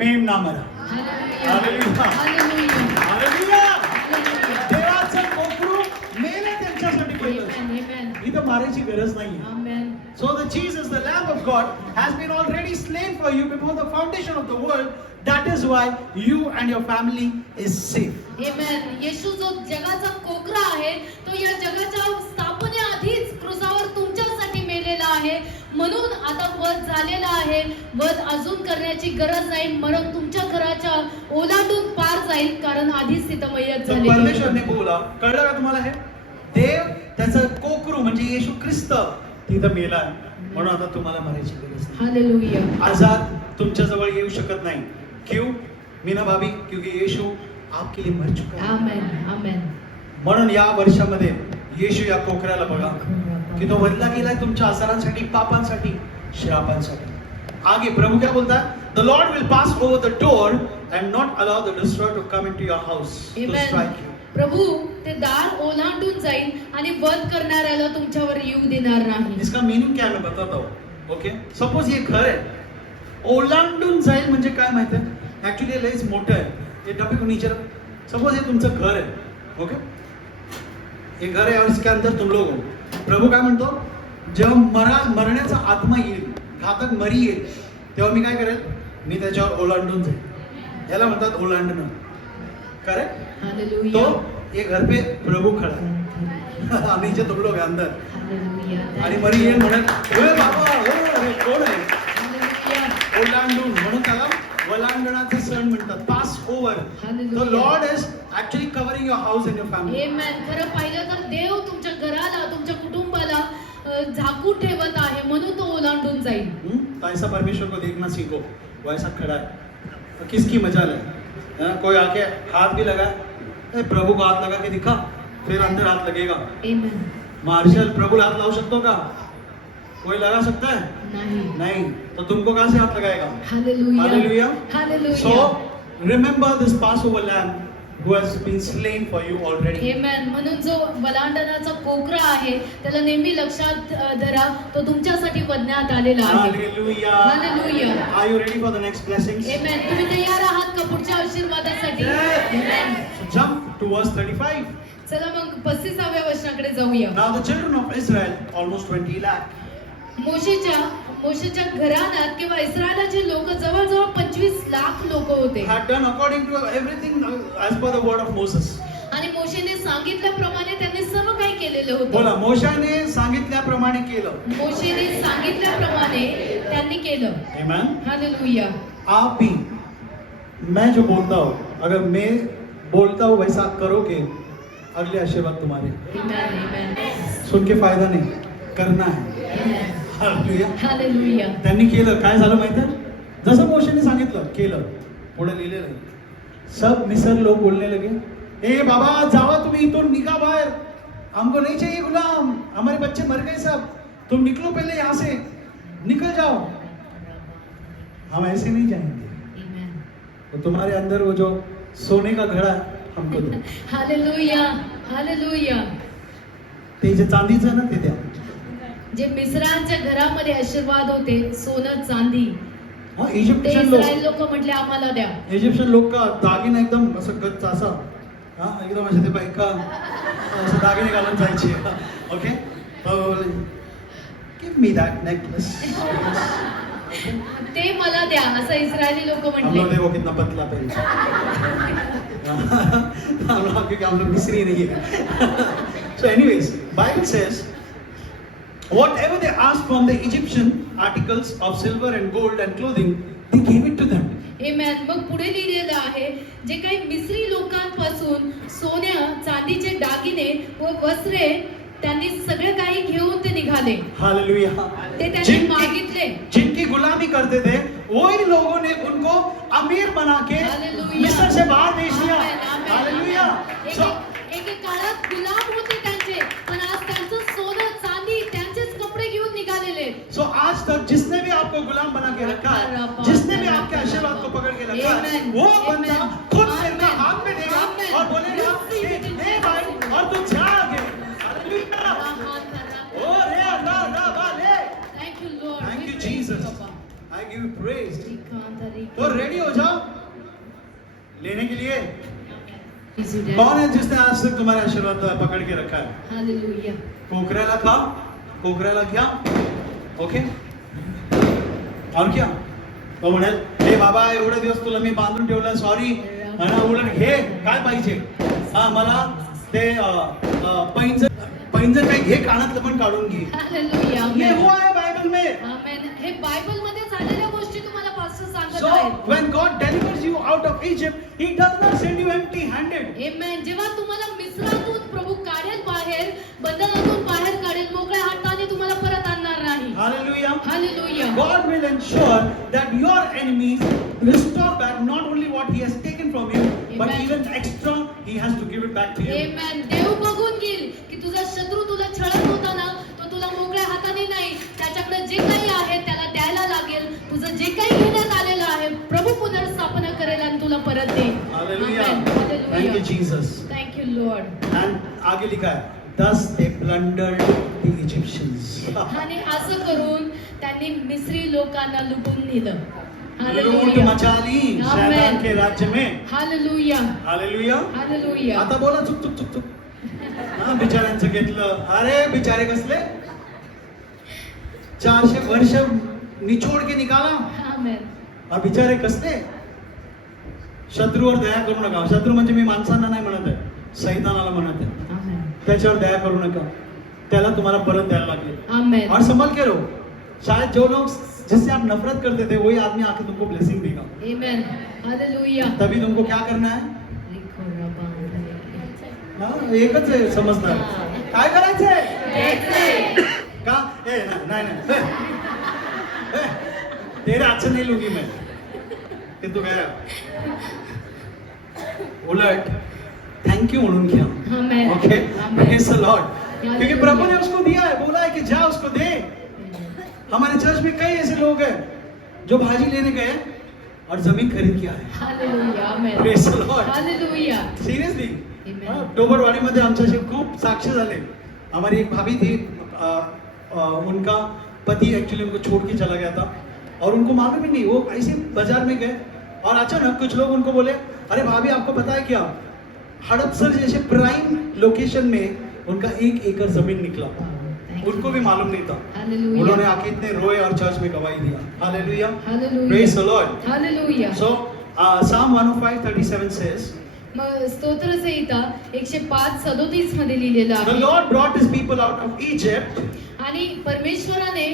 मेमना मरा. Hallelujah. Hallelujah. Hallelujah. Hallelujah. Hallelujah. देवाचं कोकरू मेले त्यांच्यासाठी पहिलं. Amen. Amen. इथं मारायची गरज नाहीये. Amen. So the Jesus, the Lamb of God, has been already slain for you before the foundation of the world. That is why you and your family is safe. Amen. येशू जो जगाचा कोकरा आहे, तो या जगाच्या स्थापनेआधीच क्रुसावर तुमच्यासाठी मेलेला आहे. म्हणून आता वध झालेला आहे. वध अजून करण्याची गरज नाही. मरण तुमच्या घराच्या ओलांडून पार जाईल, कारण आधीच तिथं मयत तर झालेली आहे. परमेश्वरने बोला, कळलं का तुम्हाला हे? देव त्याचं कोकरू म्हणजे येशू ख्रिस्त तिथं मेला, म्हणून आता तुम्हाला मरायची गरज नाही. हालेलुया. आजार तुमच्या जवळ येऊ शकत नाही. क्यों? मीना भाभी, क्योंकि येशू आपके लिए मर चुका है. आमेन. आमेन. म्हणून या वर्षामध्ये येशू या कोकऱ्याला बघा की तो वधला गेलाय तुमच्या आजारांसाठी, पापांसाठी, श्रापांसाठी. आगे प्रभु क्या बोलता है? The Lord will pass over the door and not allow the destroyer to come into your house to Amen. strike you. प्रभू ते दार ओलांडून जाईल आणि वध करणाऱ्याला तुमच्यावर येऊ देणार नाही. इसका मीनिंग क्या है मैं बताता हूँ. ओके, सपोज ये घर है, ओलांडून जाईल म्हणजे काय माहिती आहे? ऍक्च्युली लयच मोठं आहे. ये डब्बे को नीचे रख. सपोज ये तुमचं घर आहे. ओके, ये घर आहे और इसके अंदर तुम लोग हो. प्रभू काय म्हणतो? जेव्हा मरण्याचा आत्मा येईल, घातक मरी येईल, तेव्हा मी काय करेल? मी त्याच्यावर ओलांडून जाईल. याला म्हणतात ओलांडणं. करेक्ट? हालेलुया. तो ये घर पे प्रभु खड़ा है और नीचे तुम लोग अंदर. हालेलुया. आणि मरी येईल म्हणत, "ए बाबा, अरे कोण आहे?" हालेलुया. ओलांडून, म्हणून त्याला वलांडणाचा सण म्हणतात. Pass over. Hallelujah. The Lord is actually covering your house and your family. Amen. खरं पाहिलं तर देव तुमच्या घराला, तुमच्या कुटुंबाला झाकून ठेवत आहे, म्हणून तो ओलांडून जाईल. तो ऐसा परमेश्वर को देखना सीखो. वो ऐसा खड़ा है. किसकी मजाल है? कोई आके हाथ भी लगा, प्रभु को हाथ लगा के दिखा, फिर अंदर हाथ लगेगा. Amen. मार्शल प्रभु हाथ लाव सकतो का? कोई लगा सकता है? नाही. नहीं. तो तुमको कहाँ से हाथ लगाएगा? Hallelujah. Hallelujah. Hallelujah. So remember this Passover lamb who has been slain for you already. Amen. म्हणून जो वलांडनाचा कोकरा आहे, त्याला नेहमी लक्षात धरा, तो तुमच्यासाठी वधण्यात आलेला आहे. Hallelujah. Hallelujah. Are you ready for the next blessings? Amen. तुम्ही तयार आहात का पुढच्या आशीर्वादासाठी? Amen. So jump to verse 35. चला मग 35व्या वचनाकडे जाऊया. Now the children of Israel, almost 20 lakh, मोशेच्या घराण्यात किंवा इस्रायलाचे लोक जवळजवळ 25 लाख लोक होते. had done according to everything as per the word of Moses. आणि मोशेने सांगितल्याप्रमाणे त्यांनी सर्व काही केलेलं बोला, होतं. मोशाने सांगितल्याप्रमाणे केलं. मोशेने सांगितल्याप्रमाणे त्यांनी केलं. Amen. हालेलुया. आप भी, मैं जो बोलता हूँ, अगर मैं बोलता हूँ वैसा करोगे, अगले आशीर्वाद तुम्हारे. Amen. Amen. सुन के फायदा नहीं, करना है. Amen. हालेलुया. हालेलुया. त्यांनी केलं. काय झालं माहिती आहे? जसं मोशेने सांगितलं, केलं. पुढे लिहिलेलं आहे. सब मिस्र लोग बोलने लगे, ए बाबा जावा तुम्ही इथून, निघा बाहेर, हमको नहीं चाहिए गुलाम, हमारे बच्चे मर गए सब, तुम निकलो पहले यहाँ से, निकल जाओ. हम ऐसे नहीं जाएंगे. Amen. तो तुम्हारे अंदर वो जो सोने का घड़ा हमको दो. हालेलुया. हालेलुया. ते जे चांदीचं ना ते द्या. जे मिस्रांच्या घरामध्ये आशीर्वाद होते, सोनं चांदी, हा, ते इजिप्शियन लोक, इस्रायल लोक म्हटले आम्हाला द्या. इजिप्शियन लोक का दागिना एकदम असं गच्च असा, हा एकदम असे ते बायका असं दागिने घालून जायचे. Okay, give me that necklace. ते मला द्या, असं इस्रायली लोक हम म्हटले. लोग देखो कितना पतला पहले. हम लोग, क्योंकि हम लोग मिस्री नहीं है. So anyways, Bible says, whatever they asked from the Egyptian articles of silver and gold and clothing, they gave it to them. Amen. मग पुढे लिहिलेलं आहे, जे काही मिस्री लोकांपासून सोन्या चांदीचे दागिने व वस्त्रे त्यांनी सगळे काही घेऊन ते निघाले. हालेलुया. ते त्यांनी मागितले. जिनकी गुलामी करते थे वही लोगों ने उनको अमीर बना के हालेलुया. मिस्र से बाहर भेज दिया. आमेन, आमेन. हालेलुया. So, एक काळात गुलाम होते त्यांचे, पण आज त्यांचं सोनं चांदी त्यांचेच कपडे घेऊन निघालेले. so आज तक जिसने भी आपको गुलाम बना के रखा है, जिसने भी आपके आशीर्वाद को पकड़ के रखा है, Amen. वो बंदा Amen. खुद सिर का Amen. हाथ में देगा Amen. और बोलेगा ए भाई और तू जा आगे. हालेलुया. ओ रे अल्लाह ना बाले. Thank you, Lord. Thank you We praise Jesus. you, Papa. I give you praise. Rikantari. तो रेडी हो जाओ लेने के लिए. Is you there? कौन है जिसने आज तक तुम्हारे आशीर्वाद पकड़ के रखा है? Hallelujah. कोकरेला खा, कोकरेला घ्या. ओके. और क्या? तो म्हणेल हे बाबा एवढे दिवस तुला मी बांधून ठेवलं सॉरी. आणि उलट घे काय पाहिजे? हा मला ते पैंजण काही घे कानातलं पण काढून घे. Hallelujah. ये Amen. हुआ है बाइबल में. Amen. हे बायबल मध्ये झालेल्या गोष्टी तुम्हाला पास्टर सांगत So आहेत. when God delivers you out of Egypt, He does not send you empty-handed. Amen. जेव्हा तुम्हाला मिस्रातून प्रभू काढेल बाहेर, बंधनातून बाहेर काढेल, मोकळ्या हाताने तुम्हाला परत आणणार नाही. Hallelujah. Hallelujah. God will ensure that your enemies restore back not only what He has taken from you, but Amen. even extra He has to give it back to you. Amen. देव बघून घेईल की तुझा शत्रू तुला छळत होता ना, तो तुला मोकळ्या हाताने नाही, त्याच्याकडे जे काही आहे त्याला द्यायला लागेल. तुझं जे काही घेण्यात आलेलं आहे, प्रभू पुनर्स्थापना करेल आणि तुला परत देईल. Hallelujah. Amen. Thank you, Hallelujah. Jesus. Thank you, Lord. And आगे लिखा है, thus they plundered the Egyptians. आणि असं करून त्यांनी मिस्री लोकांना लुटून नेलं. लूट मचा ली शैतान के राज्य में. हालेलुया. हालेलुया. हालेलुया. आता बोला चुक चुक चुक चुक. हा बिचाऱ्यांचं घेतलं. अरे बिचारे कसले 400 वर्ष निचोड के निकाला. आमेन. हा बिचारे कसले. शत्रूवर दया करू नका. शत्रू म्हणजे मी माणसांना नाही म्हणत आहे, सैतानाला म्हणत आहे. आमेन. त्याच्यावर दया करू नका, त्याला तुम्हाला परत द्यायला लागेल. आमेन. और संभल के रहो. शायद जो लोग जिससे आप नफरत करते थे वही आदमी आके तुमको ब्लेसिंग देगा. आमेन. हालेलुया. तभी तुमको क्या करना है? हा एकच आहे समजणार. काय करायचंय का? नाही नाही तेरे हाथ से नहीं लूंगी मैं. ते तू काय उलट थैंक यू म्हणून घ्या. Amen. Okay. Amen. Praise the Lord. क्योंकि प्रभु ने उसको दिया है, बोला है कि जा उसको दे. हमारे चर्च में कई ऐसे लोग हैं जो भाजी लेने गए और जमीन खरीद के आए. Hallelujah. Amen. Praise the Lord. Hallelujah. Seriously Amen. टोबरवाडीमध्ये आमच्याशी खूप साक्ष झाले. हमारी एक भाभी थी, उनका पति एक्चुअली उनको छोड़ के चला गया था और उनको मालूम ही नहीं. वो ऐसे बाजार में गए और अचानक कुछ लोग उनको बोले, अरे भाभी आपको पता है क्या, हड़पसर जैसे प्राइम लोकेशन में उनका 1 एकड़ जमीन निकला. उनको भी मालूम नहीं था. हालेलुया. उन्होंने आके इतने रोए और चर्च में गवाही दिया. Hallelujah. Hallelujah. Praise the Lord. Hallelujah. So Psalm 105:37 says, मग स्तोत्र संहिता 105:37 मध्ये लिहिलेलं the आहे. Lord brought his people out of Egypt. आणि परमेश्वराने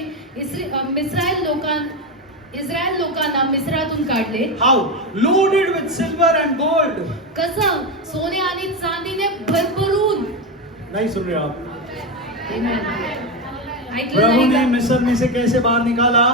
इस्रायल लोकांना मिस्रातून काढले. How? Loaded with silver and gold. कसं? सोने आणि चांदीने भरभरून. नहीं सुन रहे आप? Amen. ऐकलं प्रभु नाही ने का? मिस्र में से कैसे बाहर निकाला?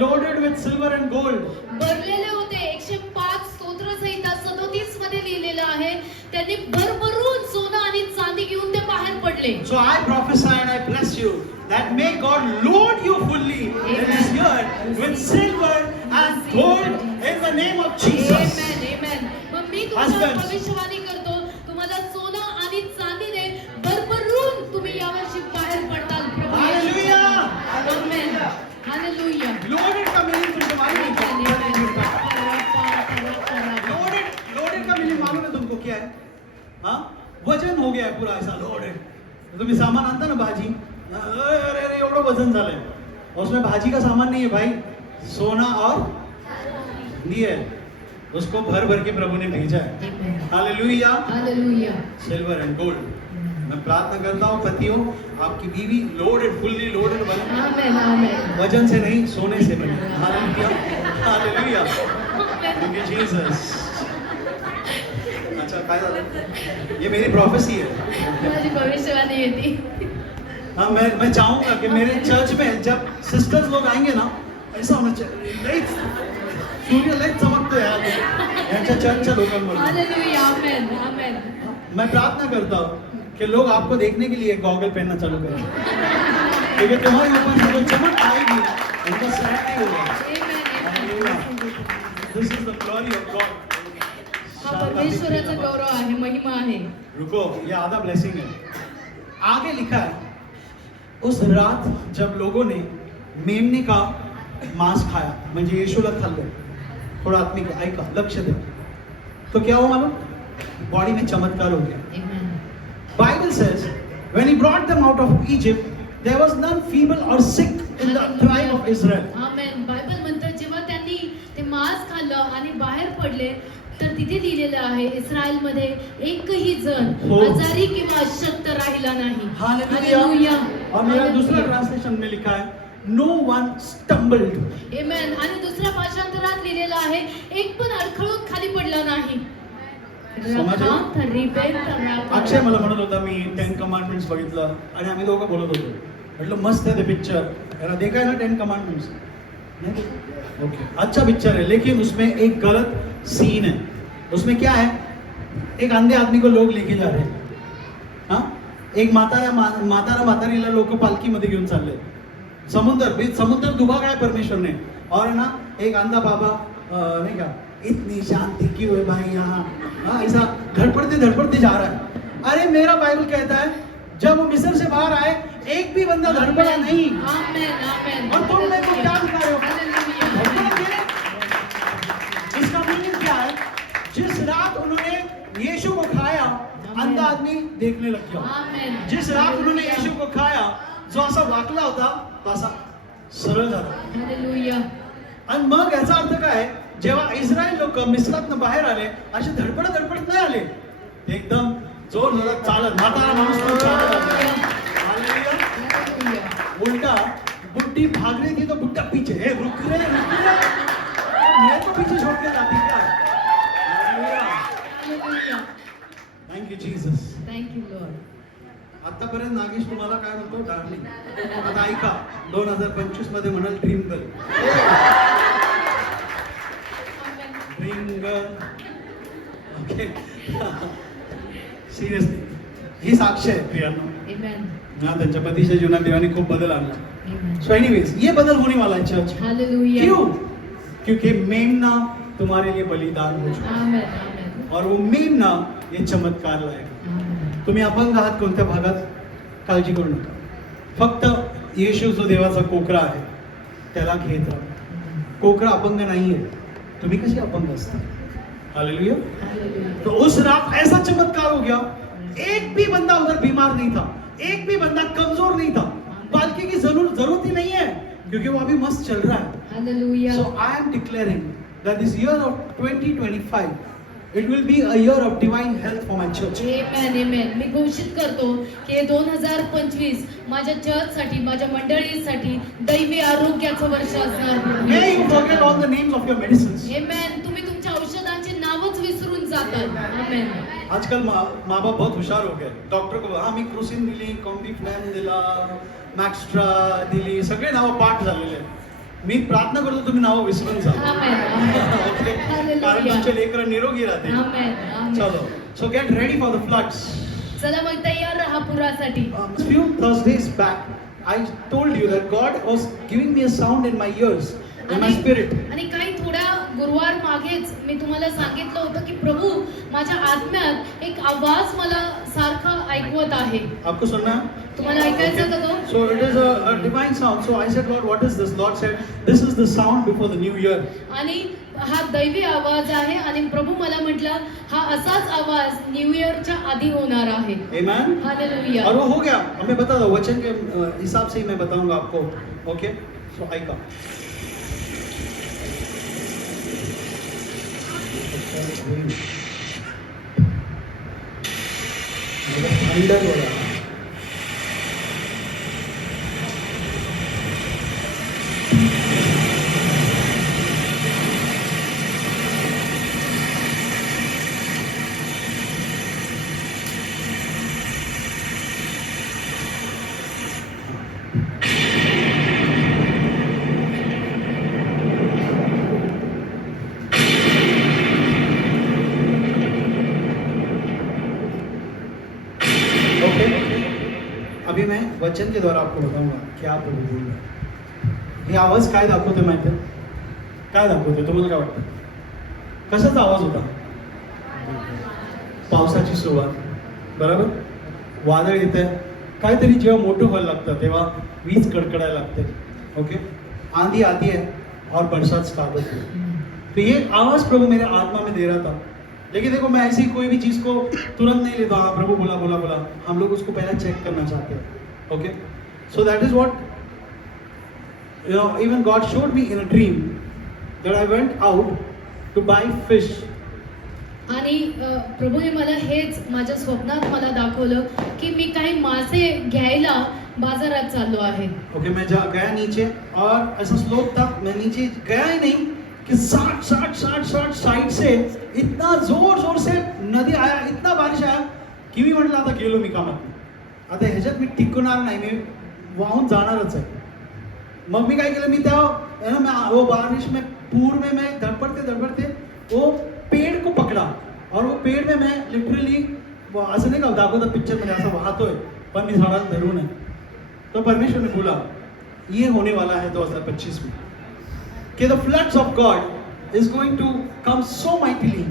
Loaded with silver and gold. भरलेले होते. 105 स्तोत्र संहिता 37 मध्ये लिहिलेलं आहे. त्यांनी भरभरून सोनं आणि चांदी घेऊन ते बाहेर पडले. So I prophesy and I bless you that may God load you fully in this year with silver and gold in the name of Jesus. Amen. Amen. मग मी तुम्हाला Husbands. भविष्यवाणी करतो, तुम्हाला सोनं आणि चांदीने भरभरून तुम्ही यावर्षी बाहेर पडताल. प्रभू येशू. Hallelujah. Amen. Hallelujah. Loaded का meaning तुमको मालूम है? लोडेड का मीनिंग मालूम है तुमको क्या है? हाँ, वजन हो गया है पूरा ऐसा लोडेड. तुम्ही सामान आणता ना भाजी, अरे अरे एवढं वजन झालंय. उसमें भाजी का सामान नहीं है भाई, सोना और नहीं है. उसको भर भर के प्रभु ने भेजा है. Amen. Hallelujah. Hallelujah. Silver end gold. मैं प्रार्थना करता हूँ पतियों, आपकी बीवी लोडेड, फुल्ली लोडेड बने, आमेन आमेन वजन से नहीं सोने से बने। Hallelujah, hallelujah, thank you Jesus. अच्छा काय झालं? ये मेरी प्रोफेसी है। माझी भविष्यवाणी येते. हाँ, मैं चाहूंगा कि मेरे चर्च में जब सिस्टर्स लोग आएंगे ना, ऐसा होना चाहिए, लाइट सूर्य लाइट चमकतो यार यांच्या चर्चच्या लोकांमध्ये। हालेलुया आमेन आमेन. मैं प्रार्थना करता हूँ कि लोग आपको देखने के लिए गॉगल पहनना चालू करें, क्योंकि तुम्हारे ऊपर से जो चमक आएगी उनका सैट नहीं होगा। This is the glory of God. हा परमेश्वराचा गौरव आहे, महिमा आहे. रुको, ये आधा ब्लेसिंग है। आगे लिखा है, उस रात जब लोगों ने मेमने का मांस खाया, म्हणजे येशूला खाल्लं, थोड़ा आत्मिक ऐका, लक्ष दे, तो क्या हुआ मालूम? बॉडी में चमत्कार हो गया। Amen. Bible says, when he brought them out of Egypt, there was none feeble or sick in the tribe of Israel. Amen. Bible म्हणतं जेव्हा त्यांनी ते मांस खाल्लं आणि बाहेर पडले, तर तिथे लिहिलेलं आहे, इस्रायलमध्ये एकही जण हो. आजारी किंवा अशक्त राहिला नाही. हालेलुया। और मेरा दूसरा ट्रांसलेशन में लिखा है, no one stumbled. Amen. आणि दुसऱ्या भाषांतरात लिहिलेलं आहे, एक पण अडखळून खाली पडला नाही. समजलं? रिपेंट अक्षय मला म्हणत होता, मी 10 कमांडमेंट्स बघितलं आणि आम्ही दोघं बोलत होतो, म्हटलं मस्त है ते पिक्चर, याला देखा है ना 10 कमांडमेंट्स? नहीं, ओके, अच्छा पिक्चर है, लेकिन उसमें एक गलत सीन है। उसमें क्या है, एक अंधे आदमी को लोग लेके जा रहे हैं, हाँ, एक म्हातारीला लोक पालखीमध्ये घेऊन चालले, समुद्र दुभागा है परमेश्वरने, और है ना एक अंधा बाबा, नहीं क्या, इतनी शांति क्यों है भाई यहाँ, हाँ, ऐसा धड़पड़ते जा रहा है। अरे मेरा बाइबल कहता है, जब वो मिस्र से बाहर आए, एक भी बंदा धड़पड़ा नहीं। आमेन आमेन. और तुम मेरे को क्या दिखा रहे हो? हालेलुया. धड़पड़ा नहीं? इसका मीनिंग क्या है? जिस रात उन्होंने यीशु को खाया, अंधा आदमी देखने लग गया। आमेन. जिस रात उन्होंने यीशु को खाया, जो असा वाकला होता तो असा सरळ झाला। हालेलुया. आणि मग याचा अर्थ काय? जेव्हा इस्रायल लोक मिस्रातनं बाहेर आले, असे धडपडत नाही आले, एकदम जोर जोरात चालत, म्हातारा माणूस पण चालत आला। हालेलुया. हालेलुया. उल्टा बुड्ढी भाग रही थी तो बुड्ढा पीछे, ए रुक रे, मैं तो पीछे छोड़ के जाती क्या? Hallelujah. Hallelujah. Thank you Jesus. Thank you Lord. आतापर्यंत नागेश तुम्हाला काय म्हणतो? डार्लिंग. आता ऐका, 2025 मध्ये म्हणाल dream girl. Dream girl. Okay. Seriously ही साक्ष आहे प्रियांनो. Amen. हाँ, त्यांच्या पतीच्या जीवनात देवाने खूप बदल आणला. Amen. सो एनीवेज, ये बदल होने वाला है चर्च. हालेलुया. क्यों? क्योंकि मेमना तुम्हारे लिए बलिदान हो चुका आमेन आमेन. और वो मेमना ये चमत्कार लाएगा. आमेन. तुम्ही अपंग आहात कोणत्या भागात? काळजी करू नका. फक्त येशू जो देवाचा कोकरा आहे त्याला घेत राहा. कोकरा अपंग नाहीये. तुम्ही कशी अपंग असता? हालेलुया. हालेलुया. तो उस रात ऐसा चमत्कार हो गया, एक भी बंदा उधर बीमार नहीं था, एक भी बंदा कमजोर नहीं था. पालकी की जरूरत ही नहीं है, क्योंकि वो अभी मस्त चल रहा है. Hallelujah. So I am declaring that this year of 2025, it will be a year of divine health for my church. Amen, amen. मी घोषित करतो की 2025 माझ्या चर्चसाठी, माझ्या मंडळीसाठी दैवी आरोग्याचं वर्ष असणार. May you forget all the names of your medicines. Amen. तुम्ही तुमच्या औषधांची नावच विसरून जातात. Amen. आजकाल माँ बाप बहुत हुशार हो गए. डॉक्टर को हाँ मी क्रुसिन दिली, कॉम्बिफ्लॅम दिला, मॅक्स्ट्रा दिली, सगळे नावं पाठ झालेले आहेत. मी प्रार्थना करतो तुम्ही नावं विसरून जा. Amen. Okay? Hallelujah. कारण तुमचे लेकरं निरोगी राहते. Amen. Amen. चलो, so get ready for the floods. चला मग तयार राहा पुरासाठी. A few Thursdays back, I told you that God was giving me a sound in my ears, in my spirit. आणि काही थोड्या गुरुवार मागेच मी तुम्हाला सांगितलं होतं की प्रभू माझ्या आत्म्यात एक आवाज मला सारखा ऐकवत आहे. आपको सुनना है? तुम्हाला ऐकायचं का तो? So it is a divine sound. So I said, Lord, what is this? Lord said, this is the sound before the new year. आणि हा दैवी आवाज आहे आणि प्रभू मला म्हटलं हा असाच आवाज न्यू इयरच्या आधी होणार आहे. Amen. हालेलुया. और वो हो गया. अब मैं बता दूं, वचन के हिसाब से ही मैं बताऊंगा आपको. Okay? So I come. Thunder हो रहा है. ओके, अभी मैं वचन के द्वारा आपको बताऊंगा क्या प्रभू बोल रहा है. हे आवाज काय दाखवते माहिती आहे? काय दाखवते तुम्हाला काय वाटतं? कशाचा आवाज होता? पावसाची सुरुवात, बरोबर. वादळ येते, काहीतरी जेव्हा मोठं व्हायला लागतं तेव्हा वीज कडकडायला लागते. ओके, आंधी आती है और बरसात स्टार्ट होती है. तो ये आवाज प्रभु मेरे आत्मा में दे रहा था. लेकिन देखो, मैं ऐसी कोई भी चीज को तुरंत नहीं लेता. हाँ, प्रभु बोला बोला बोला, हम लोग उसको पहले चेक करना चाहते हैं. Okay, so that is what you know, even God showed me in a dream that I went out to buy fish. आणि प्रभूने मला हेच माझ्या स्वप्नात मला दाखवलं की मी काही मासे घ्यायला बाजारात चाललो आहे. ओके, मैं गया नीचे और ऐसा स्लोप था, मैं नीचे गया ही नहीं कि 60 साइड से इतना जोर से नदी आया, इतना बारिश आया की मी म्हटलं आता गेलो मी कामात. आता ह्याच्यात मी टिकणार नाही, मी वाहून जाणारच आहे. मग मी काय केलं, मी त्या है ना, मैं वो बारिश में पूर में मैं धड़पड़ते वो पेड़ को पकड़ा और वो पेड़ में मैं लिटरली असं नाही का दाखवतात पिक्चर मध्ये असं वाहतोय पण मी झाडाला धरून आहे. तो परमेश्वर ने बोला ये होने वाला है 2025 में कि the floods of God is going to come so mightily.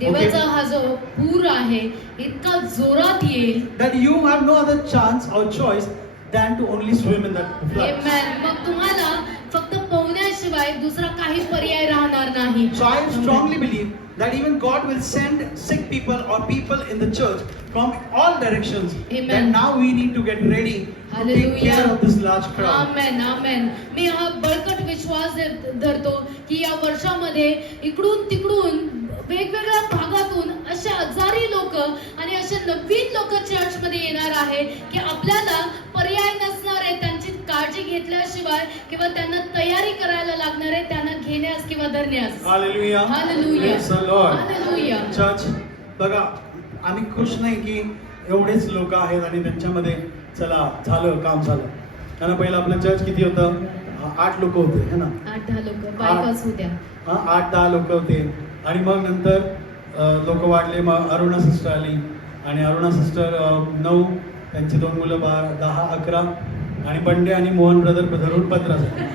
देवाचा हा जो पूर आहे इतका जोरात येईल That you have no other chance or choice than to only swim in that flood. Amen. मग तुम्हाला फक्त पोहण्याशिवाय दुसरा काही पर्याय राहणार नाही. So I strongly believe that even God will send sick people or people in the church from all directions. Amen. That now we need to get ready to take care of this large crowd. आमेन आमेन. मी हा बळकट विश्वास धरतो की या वर्षामध्ये इकडून तिकडून वेगवेगळ्या भागातून अशा हजारी लोक आणि असे नवीन लोक चर्च मध्ये येणार आहे की आपल्याला पर्याय नसणार आहे त्यांची काळजी घेतल्याशिवाय किंवा त्यांना तयारी करायला लागणार आहे त्यांना घेण्यास किंवा धरण्यास. Hallelujah. Hallelujah. Praise the Lord. Hallelujah. Church बघा, आम्ही खुश नाही की एवढेच लोक आहेत आणि त्यांच्यामध्ये चला झालं काम झालं. कारण पहिलं आपलं चर्च किती होतं? 8 लोक होते है ना, 8-10 लोक बायकाच होत्या. 8-10 लोक होते आणि मग नंतर लोक वाढले. मग अरुणा सिस्टर आली आणि अरुणा सिस्टर 9, त्यांची 2 मुलं 10, 11 आणि बंडे आणि मोहन ब्रदर धरून 15 झाले.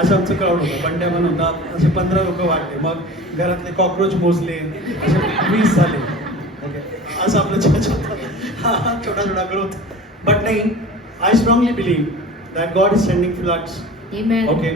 असं आमचं क्राऊड होतं. बंड्या पण होता, असे 15 लोक वाढले. मग घरातले कॉकरोच मोजले, असे 20 झाले. ओके, असं आपलं चर्च होतं. छोटा ग्रोथ. बट नाही, I strongly believe that God is sending floods. Amen. Okay,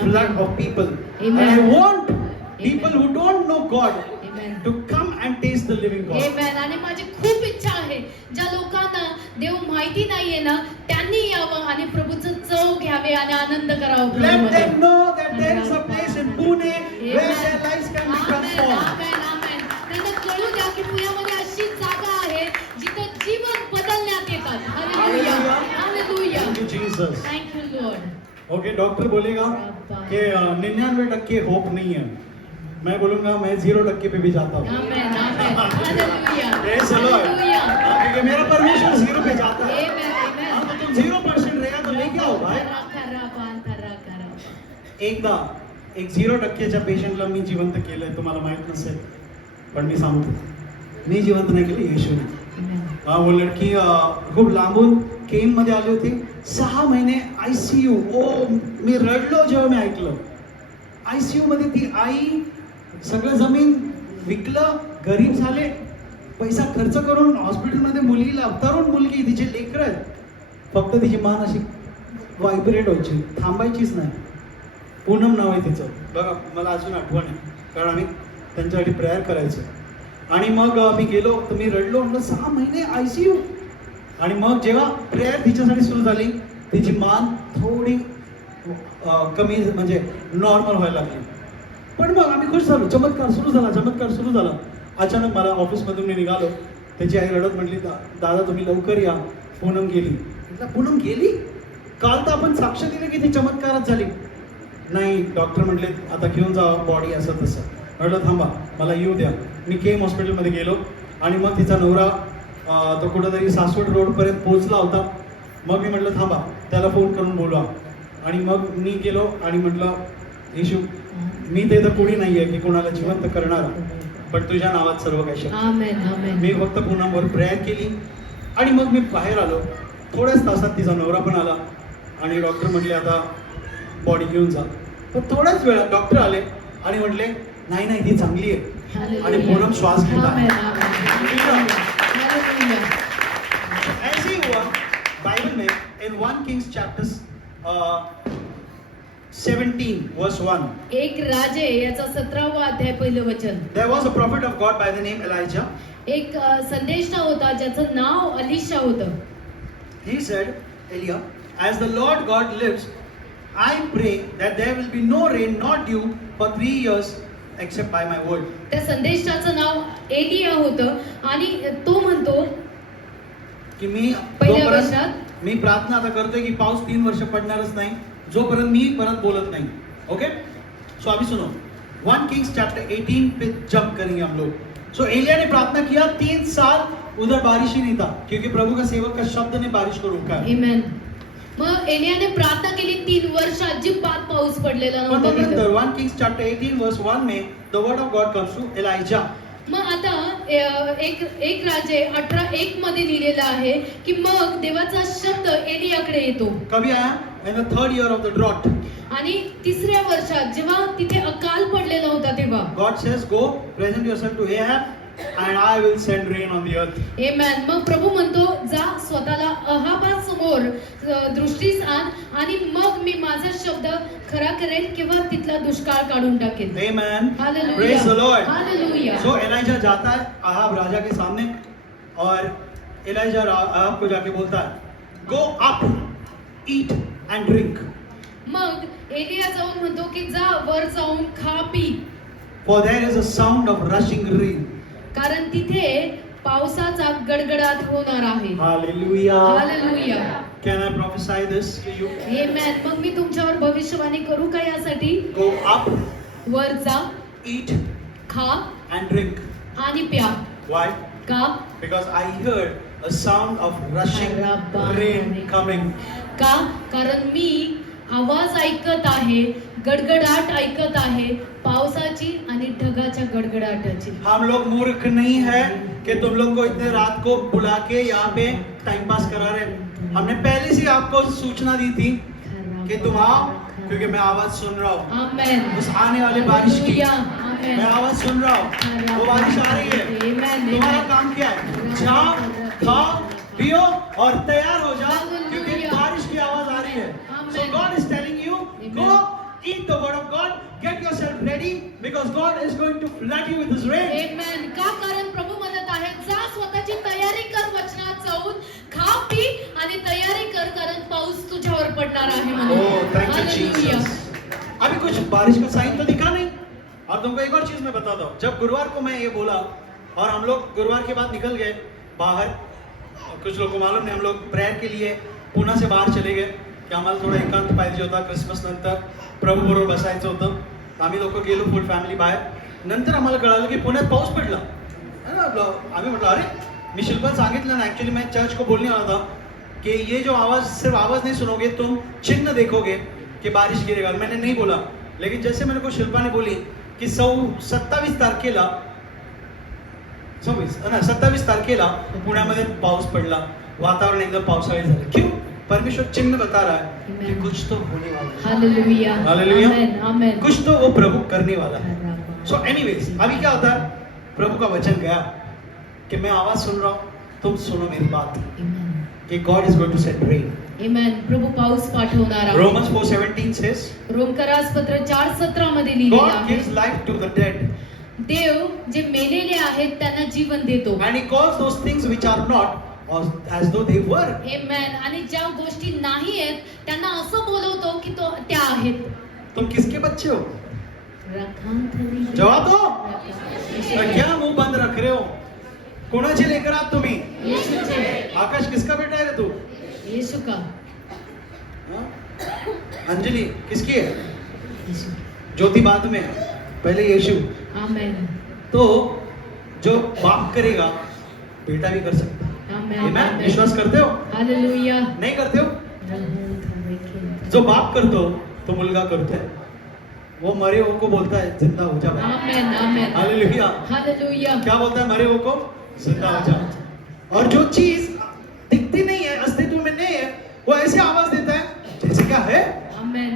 flood of people. Amen. And I want people who don't know God Amen. to come and taste the living God. Amen. आणि माझी खूप इच्छा आहे ज्या लोकांना देव माहिती नाहीये ना त्यांनी यावं आणि प्रभूचं चव घ्यावे आणि आनंद करावा. Let them know that there is a place in Pune where their lives can be transformed. आमेन आमेन. त्यांना कळू द्या की पुण्यामध्ये अशी जागा आहे जिथे जीवन बदलण्यात येतात. Hallelujah hallelujah. Thank you, Jesus. Thank you Lord. Okay, doctor बोलेगा कि 99% होप नहीं है. मैं बोलूंगा मैं 0% पे भी जाता हूँ. Amen amen. Hallelujah Praise the Lord. Hallelujah. क्योंकि मेरा परमेश्वर 0 पे जाता है. आमेन आमेन. हाँ, तो तुम 0% रहेगा तो लेके आओ भाई. एकदा एक 0%च्या पेशंटला मी जिवंत केलंय, तुम्हाला माहित नसेल पण मी सांगतो. मी जिवंत नाही केलं, येशूने. वो लड़की खूप लांबून केम मध्ये आली होती. 6 महिने ICU. ओ, मी रडलो जेव्हा मी ऐकलं. ICU मध्ये ती आई सगळं जमीन विकलं, गरीब झाले, पैसा खर्च करून हॉस्पिटलमध्ये मुलीला, तरुण मुलगी, तिचे लेकरं आहेत, फक्त तिची मान अशी व्हायब्रेट व्हायची, थांबायचीच नाही. पूनम नाव आहे तिचं. बघा, मला अजून आठवण आहे कारण आम्ही त्यांच्यासाठी प्रेयर करायचो. आणि मग मी गेलो तर मी रडलो, म्हणलं 6 महिने ICU. आणि मग जेव्हा प्रेयर तिच्यासाठी सुरू झाली, तिची मान थोडी कमी म्हणजे नॉर्मल व्हायला लागली. पण मग आम्ही खुश झालो, चमत्कार सुरू झाला. अचानक मला ऑफिसमधून मी निघालो त्याची आई रडत म्हटली, दादा तुम्ही लवकर या, पूनम गेली. म्हटलं पूनम गेली? काल तर आपण साक्ष दिले की ती चमत्कारच झाली. नाही, डॉक्टर म्हटले आता घेऊन जा बॉडी असं तसं. म्हटलं थांबा मला येऊ द्या. मी केम हॉस्पिटलमध्ये गेलो आणि मग तिचा नवरा तो कुठंतरी सासवड रोडपर्यंत पोहोचला होता. मग मी म्हटलं थांबा त्याला फोन करून बोलवा. आणि मग मी गेलो आणि म्हटलं येशू मी ते तर कोणी नाही आहे की कोणाला जिवंत करणारा, पण तुझ्या नावात सर्व काही शक्य. आमेन आमेन. मी फक्त पूनमवर प्रेयर केली आणि मग मी बाहेर आलो. थोड्याच तासात तिचा नवरा पण आला आणि डॉक्टर म्हटले आता बॉडी घेऊन जा. पण थोड्याच वेळात डॉक्टर आले आणि म्हटले नाही नाही ती चांगली आहे आणि पूनम श्वास घेत आमेन आहे. आमेन. हालेलुया. ऐसे ही हुआ बाइबल में इन 1 Kings chapter 17 verse 1. एक राजे याचा 17वा अध्याय पहिलं वचन. There was a prophet of God by the name Elijah. एक संदेष्टा होता ज्याचं नाव अलिशा होतं. He said, Elia, as the Lord God lives, I pray that there will be no rain nor dew for 3 years except by my word. त्या संदेष्टाचं नाव एलिया होतं आणि तो म्हणतो की मी पहिल्या जोपर्यंत वर्षात मी प्रार्थना आता करतोय की पाऊस 3 वर्ष पडणारच नाही जोपर्यंत मी परत बोलत नाही. ओके, सो अभी सुनो 1 Kings chapter 18 पे जंप करेंगे हम लोग. सो एलिया ने प्रार्थना किया 3 साल उधर बारिश ही नहीं था क्योंकि प्रभु का सेवक का शब्द ने बारिश को रोका है. आमेन. मग एलियाने प्रार्थना केली 3 वर्ष अजिबात पाऊस पडलेला पण नव्हता नंतर तिथं. 1 Kings chapter 18 verse 1 में the word of God comes to Elijah. मग आता एक राजे 18:1 मध्ये लिहिलेलं आहे की मग देवाचा शब्द एलियाकडे येतो. कभी आया in the 3rd year of the drought. आणि 3ऱ्या वर्षात जेव्हा तिथे अकाल पडलेला होता तेव्हा God says, go present yourself to Ahab and I will send rain on the earth. आमेन. मग प्रभू म्हणतो जा स्वतःला अहाबासमोर दृष्टीस आण आणि मग मी माझा शब्द खरा करेल किंवा तिथला दुष्काळ काढून टाकेल. Amen. Hallelujah. Praise the Lord. Hallelujah. So Elijah जाता है अहाब राजा के सामने और Elijah अहाब को जाके बोलता है go up, eat and drink. मग एलिया जाऊन म्हणतो की जा वर जाऊन खा P, For there is a sound of rushing rain. कारण तिथे पावसाचा गडगडाट होणार आहे. Hallelujah. Hallelujah. Can I prophesy this to you? आमेन. मग मी तुमच्यावर भविष्यवाणी करू का यासाठी? Go up, वर जा, eat खा and drink. आणि प्या. Why? का? Because I heard a sound of rushing rain coming. का? कारण मी आवाज ऐकत आहे, गडगडाट ऐकत आहे पावसाची आणि ढगाच्या गडगडाटाची. हम लोग मूर्ख नहीं है कि तुम लोग को इतने रात को बुला के यहाँ पे टाइम पास करा रहे. हमने पहले से आपको सूचना दी थी कि तुम आओ क्योंकि मैं आवाज सुन रहा हूँ आमेन. उस आने वाली बारिश की. हालेलुया. आमेन. मैं आवाज सुन रहा हूँ, वो बारिश आ रही है. आमेन. तुम्हारा काम क्या है? जाओ, खाओ, पियो और तैयार हो जाओ क्योंकि बारिश की आवाज आ रही है. So God is telling you, go eat the word of God, get yourself ready because God is going to flood you with His rain. आमेन. का? कारण प्रभू म्हणत आहे जा स्वतःची तयारी कर, वचनात जाऊन खा पी आणि तयारी कर कारण पाऊस तुझ्यावर पडणार आहे म्हणून. Oh, thank you hallelujah. Jesus. अभी कुछ बारिश का साइन तो दिखा नहीं. और तुमको एक और चीज मैं बताता हूँ. जब गुरुवार को मैं ये बोला और हम लोग गुरुवार के बाद निकल गए बाहर, कुछ लोग को मालूम नहीं, हम लोग प्रेयर के लिए पुणे से बाहेर चले गए की आम्हाला थोडा एकांत पाहिजे होता. क्रिसमस नंतर प्रभू बरोबर बसायचं होतं. आम्ही लोक गेलो फुल फॅमिली बाहेर. नंतर आम्हाला कळालं की पुण्यात पाऊस पडला. आम्ही म्हटलं अरे मी शिल्पा सांगितलं ना, ऍक्च्युअली मैं चर्च को बोलने वाला था कि ये जो आवाज सिर्फ आवाज नहीं सुनोगे, तुम चिन्ह देखोगे कि बारिश गिरेगा. मैंने नहीं बोला, लेकिन जैसे मेरे को शिल्पा ने बोली की 27 तारखेला 27 तारखेला पुण्यामध्ये पाऊस पडला, वातावरण एकदम पावसाळी झालं. क्यों? परमेश्वर चिन्ह बता रहा है कि कुछ तो होने वाला है. हालेलुया. हालेलुया. आमेन. आमेन. कुछ तो वो प्रभु करने वाला है. सो एनीवेज अभी क्या होता है, प्रभु का वचन गया कि मैं आवाज सुन रहा हूँ, तुम सुनो मेरी बात आमेन. कि God is going to send rain. Amen. प्रभू पाऊस पाठवणार आहे. Romans 4:17 says रोमकरासपत्र 4:17 मध्ये लिहिलेलं God आहे gives life to the dead देव जे मेलेले आहेत त्यांना जीवन देतो. and he calls those things which are not as though they were. आमेन. आणि ज्या गोष्टी नाही आहेत त्यांना असं बोलवतो की तो त्या आहेत. तुम किसके बच्चे हो? रखांतरी. जवाब दो. क्या मुंह बंद रख रहे हो? कोणाचे लेकर आहात तुम्ही? यीशुचे. आकाश किसका बेटा है रे तू? यीशु का. हाँ? अंजलि किसकी है? यीशु. ज्योति बाद में, पहले यीशु. आमेन. तो जो बाप करेगा बेटा भी कर सकता है. आमेन. Amen? विश्वास करते हो? हालेलुया. नहीं करते हो? जो बाप करतो तो मुलगा करतोय. वो मरे हुए को बोलता है जिंदा हो जा भाई. आमेन. आमेन. हालेलुया. हालेलुया. क्या बोलता है? मरे हुए को जिंदा हो जा. और जो चीज दिखती नहीं है, अस्तित्व में नहीं है, वो ऐसे आवाज देता है जैसे क्या है. आमेन.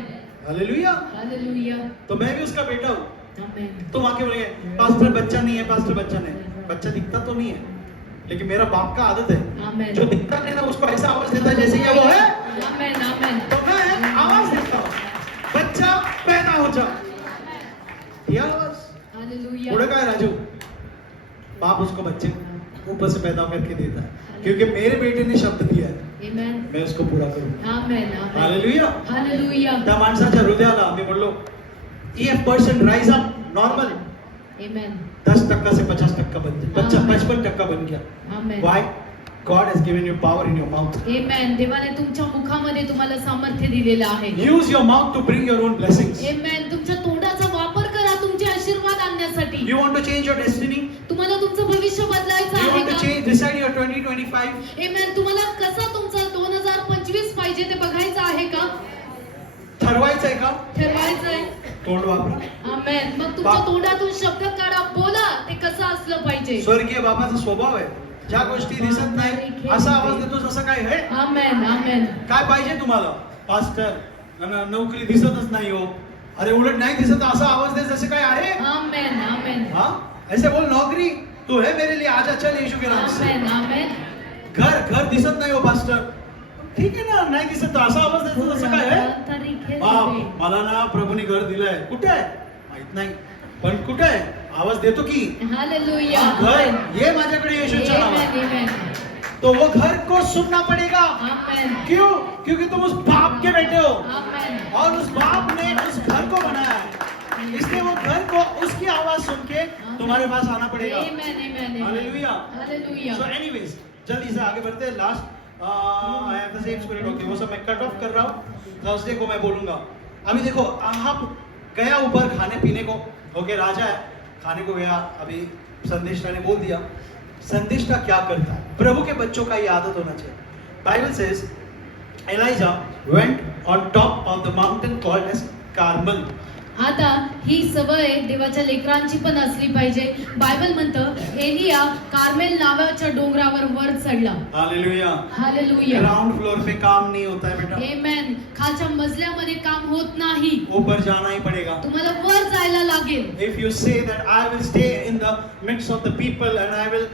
हालेलुया. हालेलुया. तो मैं भी उसका बेटा हूँ. आमेन. तुम आके बोलेंगे पास्टर बच्चा नहीं है, पास्टर बच्चा नहीं. बच्चा दिखता तो नहीं है, लेकिन मेरा बाप का आदत है आमेन. जो दिखता नहीं ना उसको ऐसा आवाज देता है जैसे क्या वो है. आमेन. आमेन. तो मैं आवाज देता हूँ बच्चा पैदा हो जा. ये आवाज. हालेलुया. पुढे काय राजू? बाप उसको बच्चे ऊपर से पैदा करके देता है, क्योंकि मेरे बेटे ने शब्द दिया है, Amen. मैं उसको पूरा करूँ. Amen. Amen. हालेलुया. Hallelujah. त्या माणसाच्या हृदयाला मी बोललो EF% rise up normal Amen. 10% say 50% bun Gaya, 55% bun Gaya. Amen. Why? God has given you power in your mouth. Amen. देवाने तुमच्या मुखामध्ये तुम्हाला सामर्थ्य दिलेलं आहे. Use your mouth to bring your own blessings. Amen. तुमच्या तोंडाचा वापर करा तुमचे आशीर्वाद आणण्यासाठी. You want to change your destiny? तुम्हाला तुमचं भविष्य बदलायचं You आहे want to का? change, decide your 2025? Amen. तुम्हाला कसं तुमचं 2025 पाहिजे ते बघायचं आहे का? ठरवायचंय का? ठरवायचंय. तोंड वापरा. Amen. मग तुमच्या तोंडातून शब्द काढा, बोला ते कसं असलं पाहिजे. स्वर्गीय बाबाचा स्वभाव आहे, ज्या गोष्टी दिसत नाही असा आवाज देतो जसं काय आहे. Amen. Amen. काय पाहिजे तुम्हाला? पास्टर नोकरी दिसतच नाही हो. अरे उलट नाही दिसत असा आवाज दे जसे काय आहे. Amen. Amen. हाँ ऐसे बोल नौकरी तू है मेरे लिए आजा चल यीशु के नाम से. Amen. Amen. घर दिसत नाही हो पास्टर. ठीक आहे ना, नाही दिसत तर असा आवाज देतो जसं काय आहे. बाप मला ना प्रभूने घर दिलंय. कुठे आहे माहित नाही, पण कुठे आहे आवाज देतो की Hallelujah. घर ये माझ्याकडे येशूच्या Amen. नावात. Amen. तो वो घर को सुनना पड़ेगा. Amen. क्यों? क्योंकि तुम उस बाप के बेटे हो Amen. और उस बाप ने उस घर को बनाया है, इसलिए वो घर को उसकी आवाज सुन के तुम्हारे पास आना पड़ेगा. Amen. Amen. Hallelujah. Hallelujah. So anyways जल्दी से आगे बढ़ते हैं. Last I have the same spirit. Okay वो सब मैं कट ऑफ कर रहा हूँ, थर्सडे को मैं बोलूंगा. अभी देखो आप गया ऊपर खाने पीने को. ओके राजा है, खाने को गया. अभी संदेष्टा ने बोल दिया. संदेष्टा क्या करता है? प्रभु के बच्चों का ये आदत होना चाहिए. Bible says Elijah went on top of the mountain called as Carmel. आता ही सवय देवाच्या लेकरांची पण असली पाहिजे. बायबल म्हणतं एलिया कार्मेल नावाच्या डोंगरावर वर चढला. हालेलुया. हालेलुया. ग्राउंड फ्लोर पे काम नहीं होता है बेटा. आमेन. खालच्या मजल्यामध्ये काम होत नाही, ऊपर जाना ही पड़ेगा. तुम्हाला वर जायला लागेल. If you say that I will stay in the midst of the people and I will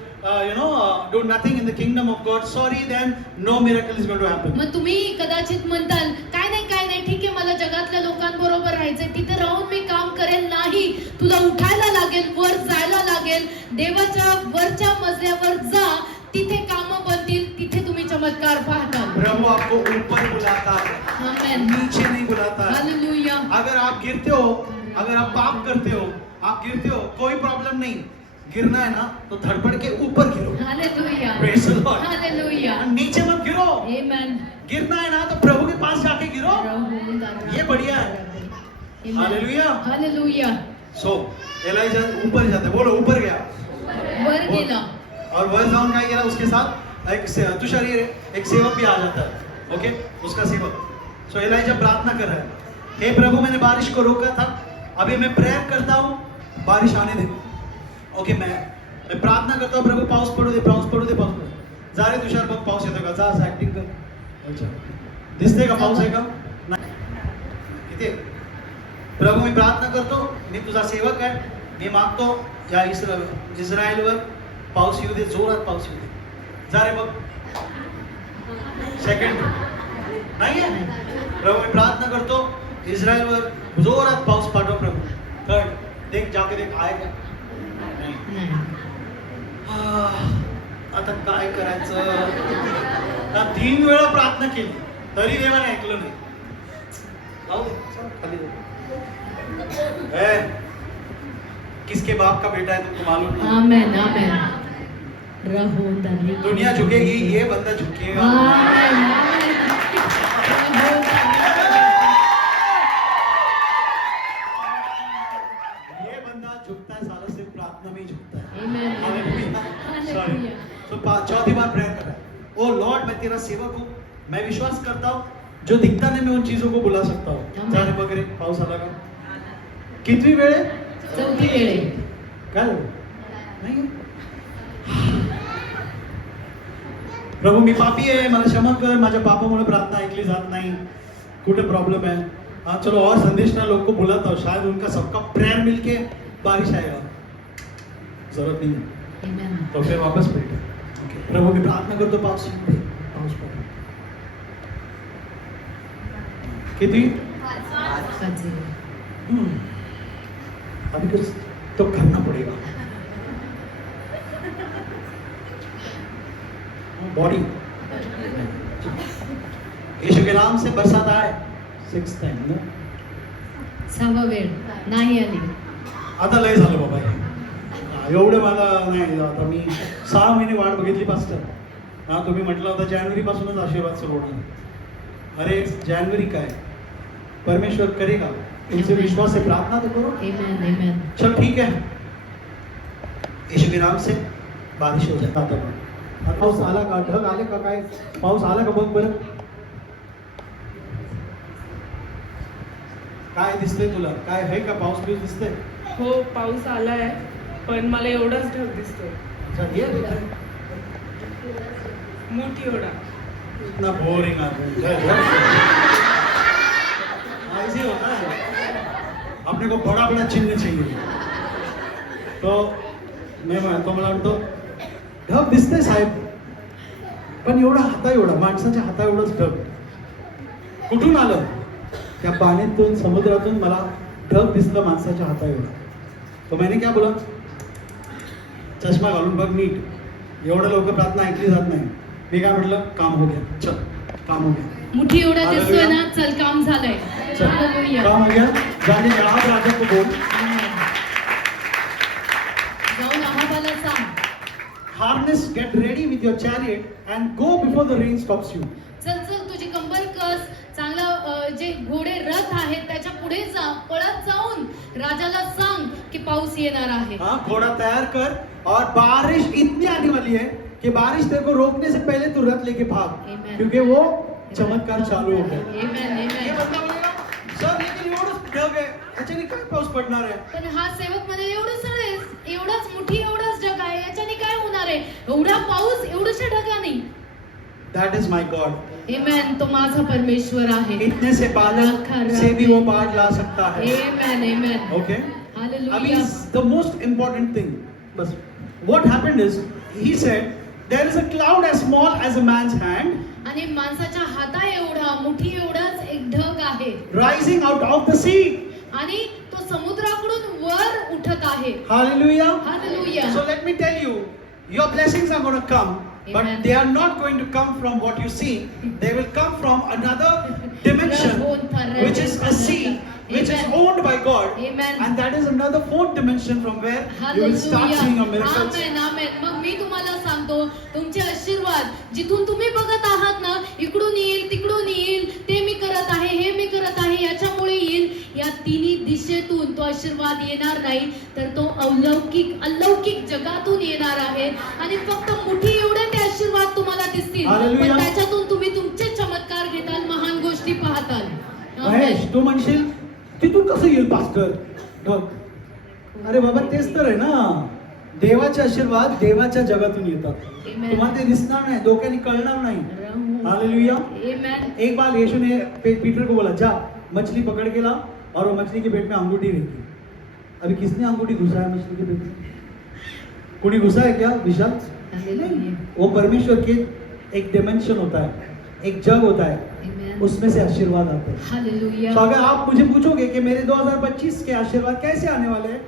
do nothing in the kingdom of God, sorry, then no miracle is going to happen. मग तुम्ही कदाचित म्हणताल काय नाही ठीक आहे, मला जगातल्या लोकांबरोबर राहायचंय, तिथे राहून मी काम करेल. नाही, तुला उठायला लागेल, वर जायला लागेल, देवाच्या वरच्या मजल्यावर जा, तिथे काम बनतील, तिथे तुम्ही चमत्कार पाहताल. प्रभु आपको ऊपर बुलाता है, आमेन. नीचे नहीं बुलाता है. हालेलुया. अगर आप गिरते हो, अगर आप पाप करते हो, आप गिरते हो, कोई प्रॉब्लम नहीं. गिरना है ना तो धड़पड़ के ऊपर गिरो. Hallelujah. Praise the Lord. Hallelujah. नीचे मत गिरो. आमेन. गिरना है ना तो प्रभु के पास जाके गिरो. ये बढ़िया है. हालेलुया. हालेलुया. सो एलाइजा ऊपर जाते. बोलो ऊपर गया. वर गेला. और वर जाऊन काय केला उसके साथ एक तुषारी एक सेवक भी आ जाता है. ओके उसका सेवक. सो एलाइजा प्रार्थना कर रहा है. हे प्रभु मैंने बारिश को रोका था, अभी मैं प्रेयर करता हूँ बारिश आने दे. ओके मैं प्रार्थना करता हूँ प्रभु पाऊस पडू दे, पाऊस पडू दे, पाऊस पडू दे. जा रे तुषार बघ पाऊस येतो का. जा ऍक्टिंग कर. अच्छा दिसते का पाऊस आहे का? नाही. इथे प्रभू मी प्रार्थना करतो, मी तुझा सेवक आहे, मी मागतो या इस्रायलवर पाऊस येऊ दे, जोरात पाऊस येऊ दे. जा रे बघ. सेकंड नाही आहे. प्रभू मी प्रार्थना करतो इस्रायलवर जोरात पाऊस पाठव प्रभू. थर्ड देख जाके देख आहे का. आता काय करायचं. 3 वेळा प्रार्थना केली तरी देवाने ऐकलं नाही. जाऊ दे, चल खाली जाऊ. किसके बाप का बेटा है तुमको मालूम नहीं. आमेन. आमेन. रहो धनी दुनिया झुकेगी, ये बंदा झुकेगा. आमेन, आमेन. रहो ये बंदा झुकता है साला सिर्फ प्रार्थना में ही झुकता है. Amen. Hallelujah. Sorry. Hallelujah. So चौथी बार प्रेयर कर रहा है. ओ लॉर्ड, मैं तेरा सेवक हूँ, मैं विश्वास करता हूँ जो दिखता नहीं मैं उन चीजों को बुला सकता हूँ. Amen. जाने वगैरे पाऊस आला का कितवी वेळ आहे? चौथी वेळ आहे. काय झालं? नाही. प्रभू मी पापी आहे, मला क्षमा कर, माझ्या पापामुळे प्रार्थना ऐकली जात नाही. कुठे प्रॉब्लम है? हाँ चलो और संदेश ना लोग को बुलाता हूँ, शायद उनका सबका प्रेयर मिलके बारिश आएगा. जरूरत नहीं है. Amen. तो फिर वापस बैठे. Okay. प्रभु मी प्रार्थना करतो पाऊस येऊ दे. पाऊस पडो. किती? पाचवी. अभी कुछ तो करना पड़ेगा. बॉडी यीशु के नाम से बरसात आए. 6th टाइम ना. सहावा वेळ नाही आली. आता लय झालं बाबा हे. एवढं मला नाही. आता मी 6 महिने वाट बघितली पास्टर. हा तुम्ही म्हटलं होता जानेवारी पासूनच आशीर्वाद सुरू होणार. अरे जानेवारी काय, परमेश्वर करेगा. तुमसे विश्वास है, प्रार्थना तो करो. Amen, amen. चल ठीक है, यीशु के नाम से बारिश हो जाता. आता पाऊस आला का? ढग आले का? काय पाऊस आला का बघ बरं. काय दिसतंय तुला? काय आहे का पाऊस बिऊस दिसतंय? हो, पाऊस आलाय, पण मला एवढाच ढग दिसतोय. अच्छा ये देखा. मोठी एवढा. इतना बोरिंग आदमी. ऐसे होता है, अपने को बड़ा बड़ा चिन्ह चाहिए. तो मैं म्हणतो, मला म्हणतो ढग दिसते साहेब, पण एवढा हाता एवढा, माणसाच्या हाता एवढंच ढग. कुठून आलं? त्या पाण्यातून, समुद्रातून मला ढग दिसलं माणसाच्या हाता एवढा. तो मैंने क्या बोला, चष्मा घालून बघ नीट. एवढं लवकर प्रार्थना ऐकली जात नाही. मी काय म्हटलं, काम हो गया. चल काम हो गया. मुठी एवढा दिसतोय Hallelujah. ना, चल काम झालंय. चल Hallelujah. काम हो गया. जाने जा, आप राजा को बोल. जाऊन आहाबाला सांग. Harness, get ready with your chariot and go before the rain stops you. चल चल तुझी कंबर कस, चांगला जे घोडे रथ आहेत त्याच्या पुढे जा, पळत जाऊन राजाला सांग की पाऊस येणार आहे. हाँ घोड़ा तैयार कर और बारिश इतनी आने वाली है कि बारिश तेरे को रोकने से पहले तू रथ लेके भाग. Amen. क्योंकि वो चमत्कार चालू हो गया. Amen, ये amen. बंदा बोलेगा, सर लेकिन एवढंच ढग आहे, याच्याने काय पाऊस पडणार आहे? पण हा सेवक म्हणे एवढं सगळे एवढाच मुठी एवढाच ढग आहे, याच्याने काय होणार आहे? एवढा पाऊस एवढ्याशा ढगाने. That is my God. Amen. तो माझा परमेश्वर आहे. इतने से बादल से भी वो बाढ़ ला सकता है. Amen, amen. Okay. Hallelujah. I mean, the most important thing was what happened is he said there is a cloud as small as a man's hand आणि माणसाच्या हाता एवढा मुठी एवढाच एक ढग आहे rising out of the sea. आणि तो समुद्राकडून वर उठत आहे. Hallelujah. Hallelujah. So let me tell you, your blessings are going to come, but Amen. they are not going to come from what you see. They will come from another dimension, which is a sea, which is owned by God, Amen. and that is another fourth dimension from where you will start seeing your miracles. आमेन आमेन. मग मी तुम्हाला सांगतो, तुमचे आशीर्वाद जिथून तुम्ही बघत आहात ना, इकडून येईल तिकडून येईल, ते मी करत आहे, हे मी करत आहे, याच्यामुळे येईल. या तिन्ही दिशेतून तो आशीर्वाद येणार नाही, तर तो अलौकिक जगातून येणार आहे. आणि फक्त मुठी एवढे ते आशीर्वाद तुम्हाला दिसतील, Hallelujah. पण त्याच्यातून तुम्ही तुमचे चमत्कार घेताल, महान गोष्टी पाहताल. महेश तू म्हणशील तिथून कसं येईल पास्टर ढग? अरे बाबा तेच तर आहे ना, देवाचे आशीर्वाद देवाच्या जगातून येतात. Amen. तुम्हाला ते दिसणार नाही, डोक्याने कळणार नाही. हालेलुया. Amen. एक बार यीशु ने पीटर को बोला, जा मछली पकड़ के ला, और वो मछली के पेट में अंगूठी रहती. अभी किसने अंगूठी घुसा है मछली के पेट में? कोई घुसा है क्या विशाल? नहीं. वो परमेश्वर के एक डिमेंशन होता है, एक जग होता है, Amen. उसमें से आशीर्वाद आते हैं. Hallelujah. तो अगर आप मुझे पूछोगे कि मेरे 2025 के आशीर्वाद कैसे आने वाले हैं,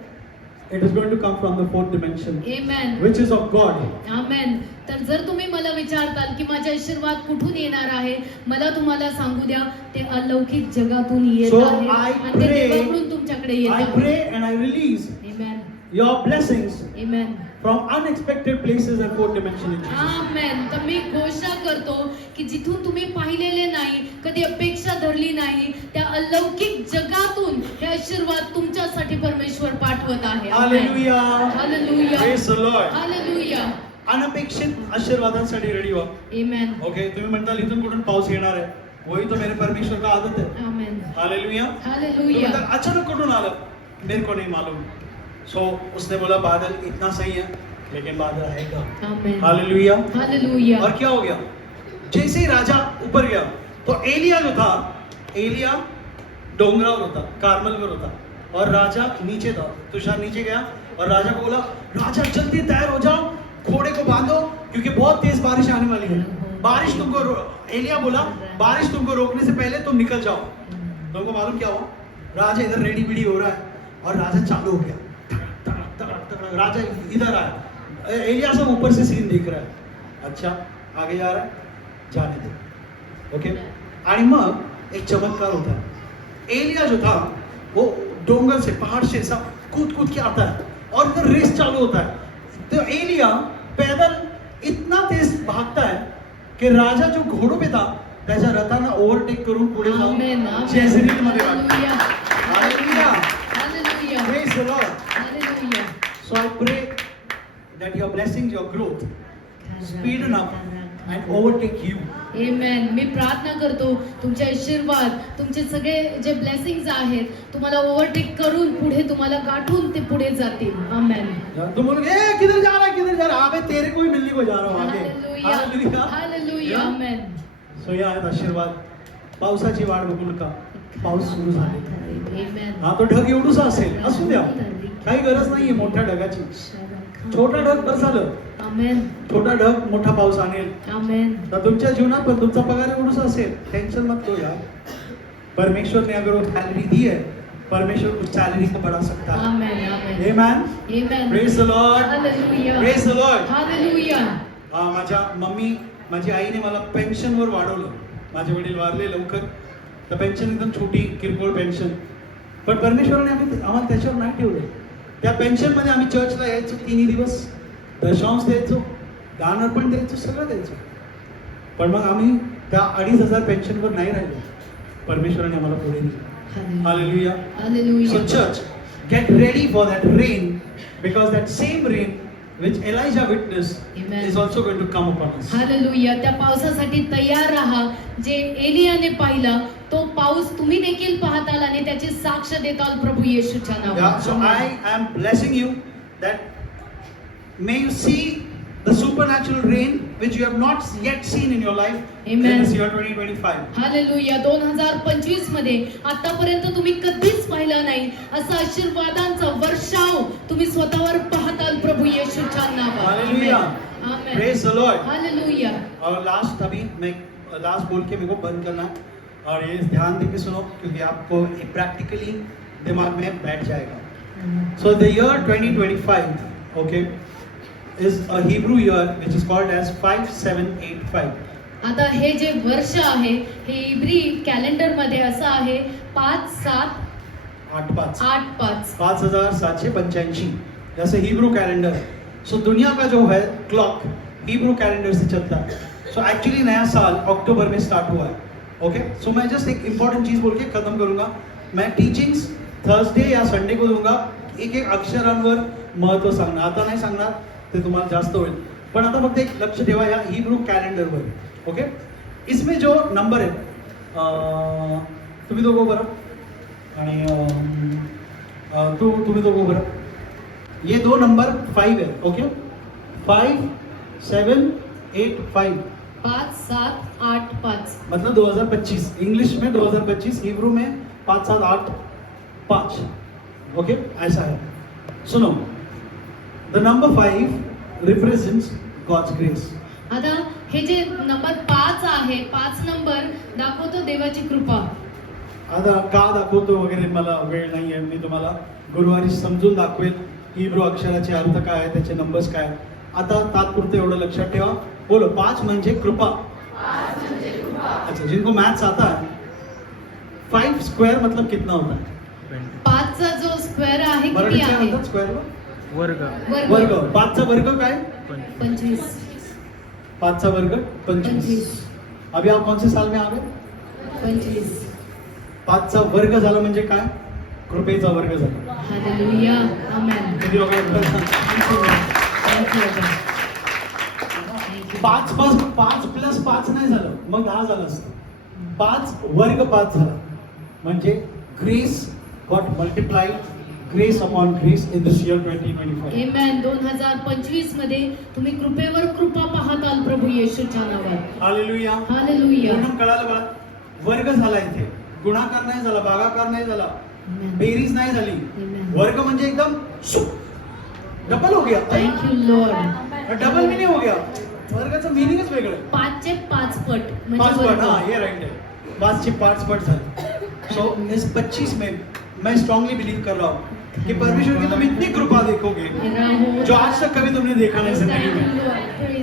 it is going to come from the fourth dimension, Amen. which is of God. Amen. तर जर तुम्ही मला विचारताल की माझे आशीर्वाद कुठून येणार आहे, मला तुम्हाला सांगू द्या, ते अलौकिक जगातून येत So आहे I आणि ते pray, देवाकडून तुमच्याकडे येत I आहे. pray and I release Amen. your blessings Amen. from unexpected places and fourth dimension in Jesus. आमेन. तर मी घोषणा करतो की जिथून तुम्ही पाहिलेले नाही, कधी अपेक्षा धरली नाही, त्या अलौकिक जगातून हे आशीर्वाद तुमच्यासाठी परमेश्वर पाठवत आहे. Hallelujah. Hallelujah. Praise the Lord. Hallelujah. अनपेक्षित आशीर्वादांसाठी रेडी व्हा. आमेन. ओके, तुम्ही म्हणताल इथून कुठून पाऊस येणार आहे? वही तो मेरे परमेश्वर का आदत है. आमेन. हालेलुया. हालेलुया. तो अचानक कुठून आलं? मेरे को नहीं मालूम. सो उसने बोला बादल इतना सही है, लेकिन बादल आएगा. आमेन. हालेलुया. हालेलुया. और क्या हो गया? जैसे ही राजा ऊपर गया तो एलिया जो था, एलिया डोंगरावर होता, कार्मल पर होता, और राजा नीचे था. तुषार नीचे गया और राजा को बोला, राजा जल्दी तैयार हो जाओ, घोड़े को बांधो क्योंकि बहुत तेज बारिश आने वाली है. बारिश तुमको एलिया बोला, बारिश तुमको रोकने से पहले तुम निकल जाओ. तुमको मालूम क्या हुआ? राजा इधर रेडी बिडी हो रहा है और राजा चालू हो गया. राजा इधर आया, एलिया सब ऊपर से सीन देख रहा है. अच्छा, आगे जा रहा है, जाने दे. ओके. आणि मग एक चमत्कार होता है. एलिया जो था वो डोंगर से, पहाड़ से सब कूद कूद के आता है और इधर रेस चालू होता है. तो एलिया पैदल इतना तेज भागता है की राजा जो घोडो पे था त्याच्या रथांना ओव्हरटेक करून पुढे आमेन. जाऊन जेझेरेल मध्ये वाटला. Hallelujah. Hallelujah. Hallelujah. Praise the Lord. Hallelujah. So I pray that your blessings, your growth, speeden up and overtake you. Amen. मी प्रार्थना करतो तुमचे आशीर्वाद, तुमचे सगळे जे ब्लेसिंग्स आहेत तुम्हाला ओव्हरटेक करून पुढे तुम्हाला गाठून ते पुढे जातील. आमेन. तुम बोलोगे ए किधर जा रहा है, किधर जा रहा है? अबे तेरे को ही मिलने को जा रहा हूँ आगे. हालेलुया. हालेलुया. हालेलुया. आमेन. So या आहेत आशीर्वाद. पावसाची वाट बघू नका, पाऊस सुरू झाले. Amen. हा तो ढग एवढूसा असेल, असू द्या, काही गरज नाहीये मोठ्या ढगाची. छोटा ढग बस झालं. आमेन. छोटा ढग मोठा पाऊस आणेल. आमेन. तर तुमच्या जीवनात पण तुमचा पगार एवढूसा असेल, टेंशन मत लो यार. परमेश्वर ने अगर वो सैलरी दी है, परमेश्वर उस सैलरी को बढ़ा सकता है. आमेन. आमेन. Amen. Amen. Praise the Lord. Hallelujah. Praise the Lord. Hallelujah. माझ्या मम्मी, माझी आईने मला पेन्शनवर वाढवलं. माझे वडील वारले लवकर, तर पेन्शन एकदम छोटी किरकोळ पेन्शन. पण परमेश्वराने आम्हाला त्याच्यावर नाही ठेवलं. त्या पेन्शनमध्ये आम्ही चर्चला यायचो 3 दिवस, दशांश द्यायचो, दान अर्पण द्यायचो, सगळं द्यायचो. पण मग आम्ही त्या 2,500 पेन्शनवर नाही राहिलो. परमेश्वराने आम्हाला पुढे दिलं. Hallelujah. Hallelujah. So church, get ready for that rain, because that same rain which Elijah witnessed Amen. is also going to come upon us. Hallelujah. त्या पावसासाठी तयार राहा. जे एलियाने पाहिला तो पाऊस तुम्ही देखील पाहताल आणि त्याची साक्ष देताल प्रभू येशूच्या Yeah, so नावात. I am blessing you that may you see the supernatural rain which you have not yet seen in your life Amen. in this year 2025. Hallelujah. 2025 मध्ये आतापर्यंत तुम्ही कधीच पाहिला नाही असा आशीर्वादांचा वर्षाव तुम्ही स्वतःवर पाहताल प्रभू येशूच्या नावात. Hallelujah. Amen. Praise the Lord. Hallelujah. और लास्ट अभी मैं लास्ट बोल के मेरे को बंद करना है, और ये ध्यान दे के सुनो क्योंकि आपको प्रैक्टिकली दिमाग में बैठ जाएगा. So the year 2025, okay, is a Hebrew year which is called as 5785. आता हे जे वर्ष आहे हे इब्री कॅलेंडर मध्ये असं आहे 5785. 85 5785 जैसे हिब्रू कैलेंडर है. सो दुनिया का जो है क्लॉक हिब्रू कैलेंडर से चलता है. सो एक्चुअली नया साल अक्टूबर में स्टार्ट हुआ है. ओके. सो मैं जस्ट एक इम्पॉर्टेंट चीज बोल के खत्म करूंगा. मैं टीचिंग्स थर्सडे या संडे को दूंगा. एक एक अक्षरांवर महत्व सांगणार. आता नाही सांगणार, ते तुम्हाला जास्त होईल. पण आता फक्त एक लक्ष ठेवा या हिब्रू कॅलेंडरवर. ओके. इसमें जो नंबर है, तुम्ही दोघं बरं आणि तुम्ही दोघं बरं. ये दो नंबर 5 है. ओके. 5785 5785. मतलब 2025. इंग्लिश में 2025, हिब्रू में 5785. ओके. ऐसा है. सुनो, the number 5 represents God's grace. आता हे जे नंबर 5 आहे, 5 नंबर दाखवतो देवाची कृपा. आता का दाखवतो वगैरे मला वेळ नाही आहे. मी तुम्हाला गुरुवारी समजून दाखवेल हिब्रू अक्षराचे अर्थ काय आहे, त्याचे नंबर्स काय आहे. आता तात्पुरतं एवढं लक्षात ठेवा. बोलो, 5 म्हणजे कृपा. अच्छा, जिनको मैथ्स आता है, 5 स्क्वायर मतलब कितना होता है? 5 चा जो स्क्वेअर आहे मराठीत किती काय आहे? म्हणतात स्क्वायरला? वर्ग वर्ग. 5 चा वर्ग काय? 25. 5 चा वर्ग 25. अभी आप कौन से साल में आ गए? 25. 5 चा वर्ग झाला म्हणजे काय? कृपेचा वर्ग झाला. हालेलुया. आमेन. किती लोकांना Thank you, Lord. 5 प्लस 5 नाही झालं, मग 10 झालं असतं. 5 वर्ग 5 झाला म्हणजे grace got multiplied, grace upon grace in this year 2025. Amen. 2025 मध्ये तुम्ही कृपेवर कृपा पाहताल प्रभू येशूच्या नावात. हालेलुया. हालेलुया. म्हणून कळालं बघा, वर्ग झाला इथे, गुणाकार नाही झाला, भागाकार नाही झाला, Amen. बेरीज नाही झाली. Amen. वर्ग म्हणजे एकदम डबल हो गया. Thank you, Lord. Double meaning हो गया. वर्गाचं मिनिंगच वेगळं. 5 चे 5 पट 5 म्हणजे पट, वर्ग. हाँ ये राइट है. 5 चे 5 पट झाले. सो इस 25 में मैं स्ट्रांगली बिलीव कर रहा हूँ कि परमेश्वर की तुम इतनी कृपा देखोगे जो आज तक कभी तुमने देखा नाही जिंदगी में.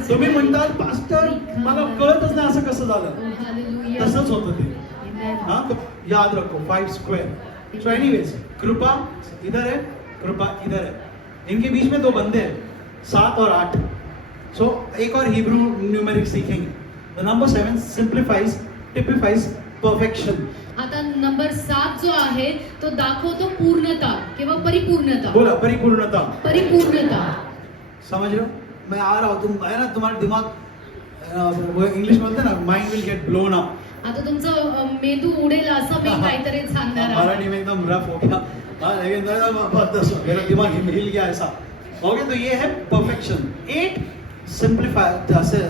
तुम्ही म्हणताल पास्टर मला कळतच नाही असं कसं झालं. हालेलुया. तसंच होतं ते. Amen. हाँ तो याद रखो 5 स्क्वायर. सो एनीवेज कृपा इधर है, कृपा इधर है, इनके बीच में 2 बंदे हैं, 7 और 8. सो एक और हिब्रू न्यूमेरिक सीखेंगे. The number 7 simplifies, typifies perfection. आता नंबर 7 जो आहे तो दाखवतो पूर्णता किंवा परिपूर्णता. बोला परिपूर्णता. परिपूर्णता. समझ रहे हो? मैं आ रहा हूँ, तुम है ना, तुम्हारा दिमाग वो इंग्लिश में बोलते हैं ना, mind will get blown up. आता तुमचं मेंदू उडेल असं मी काहीतरी सांगणार आहे. मराठी में एकदम रफ हो गया. हाँ लेकिन मेरा दिमाग हिल गया ऐसा. ओके, तो ये है परफेक्शन. 8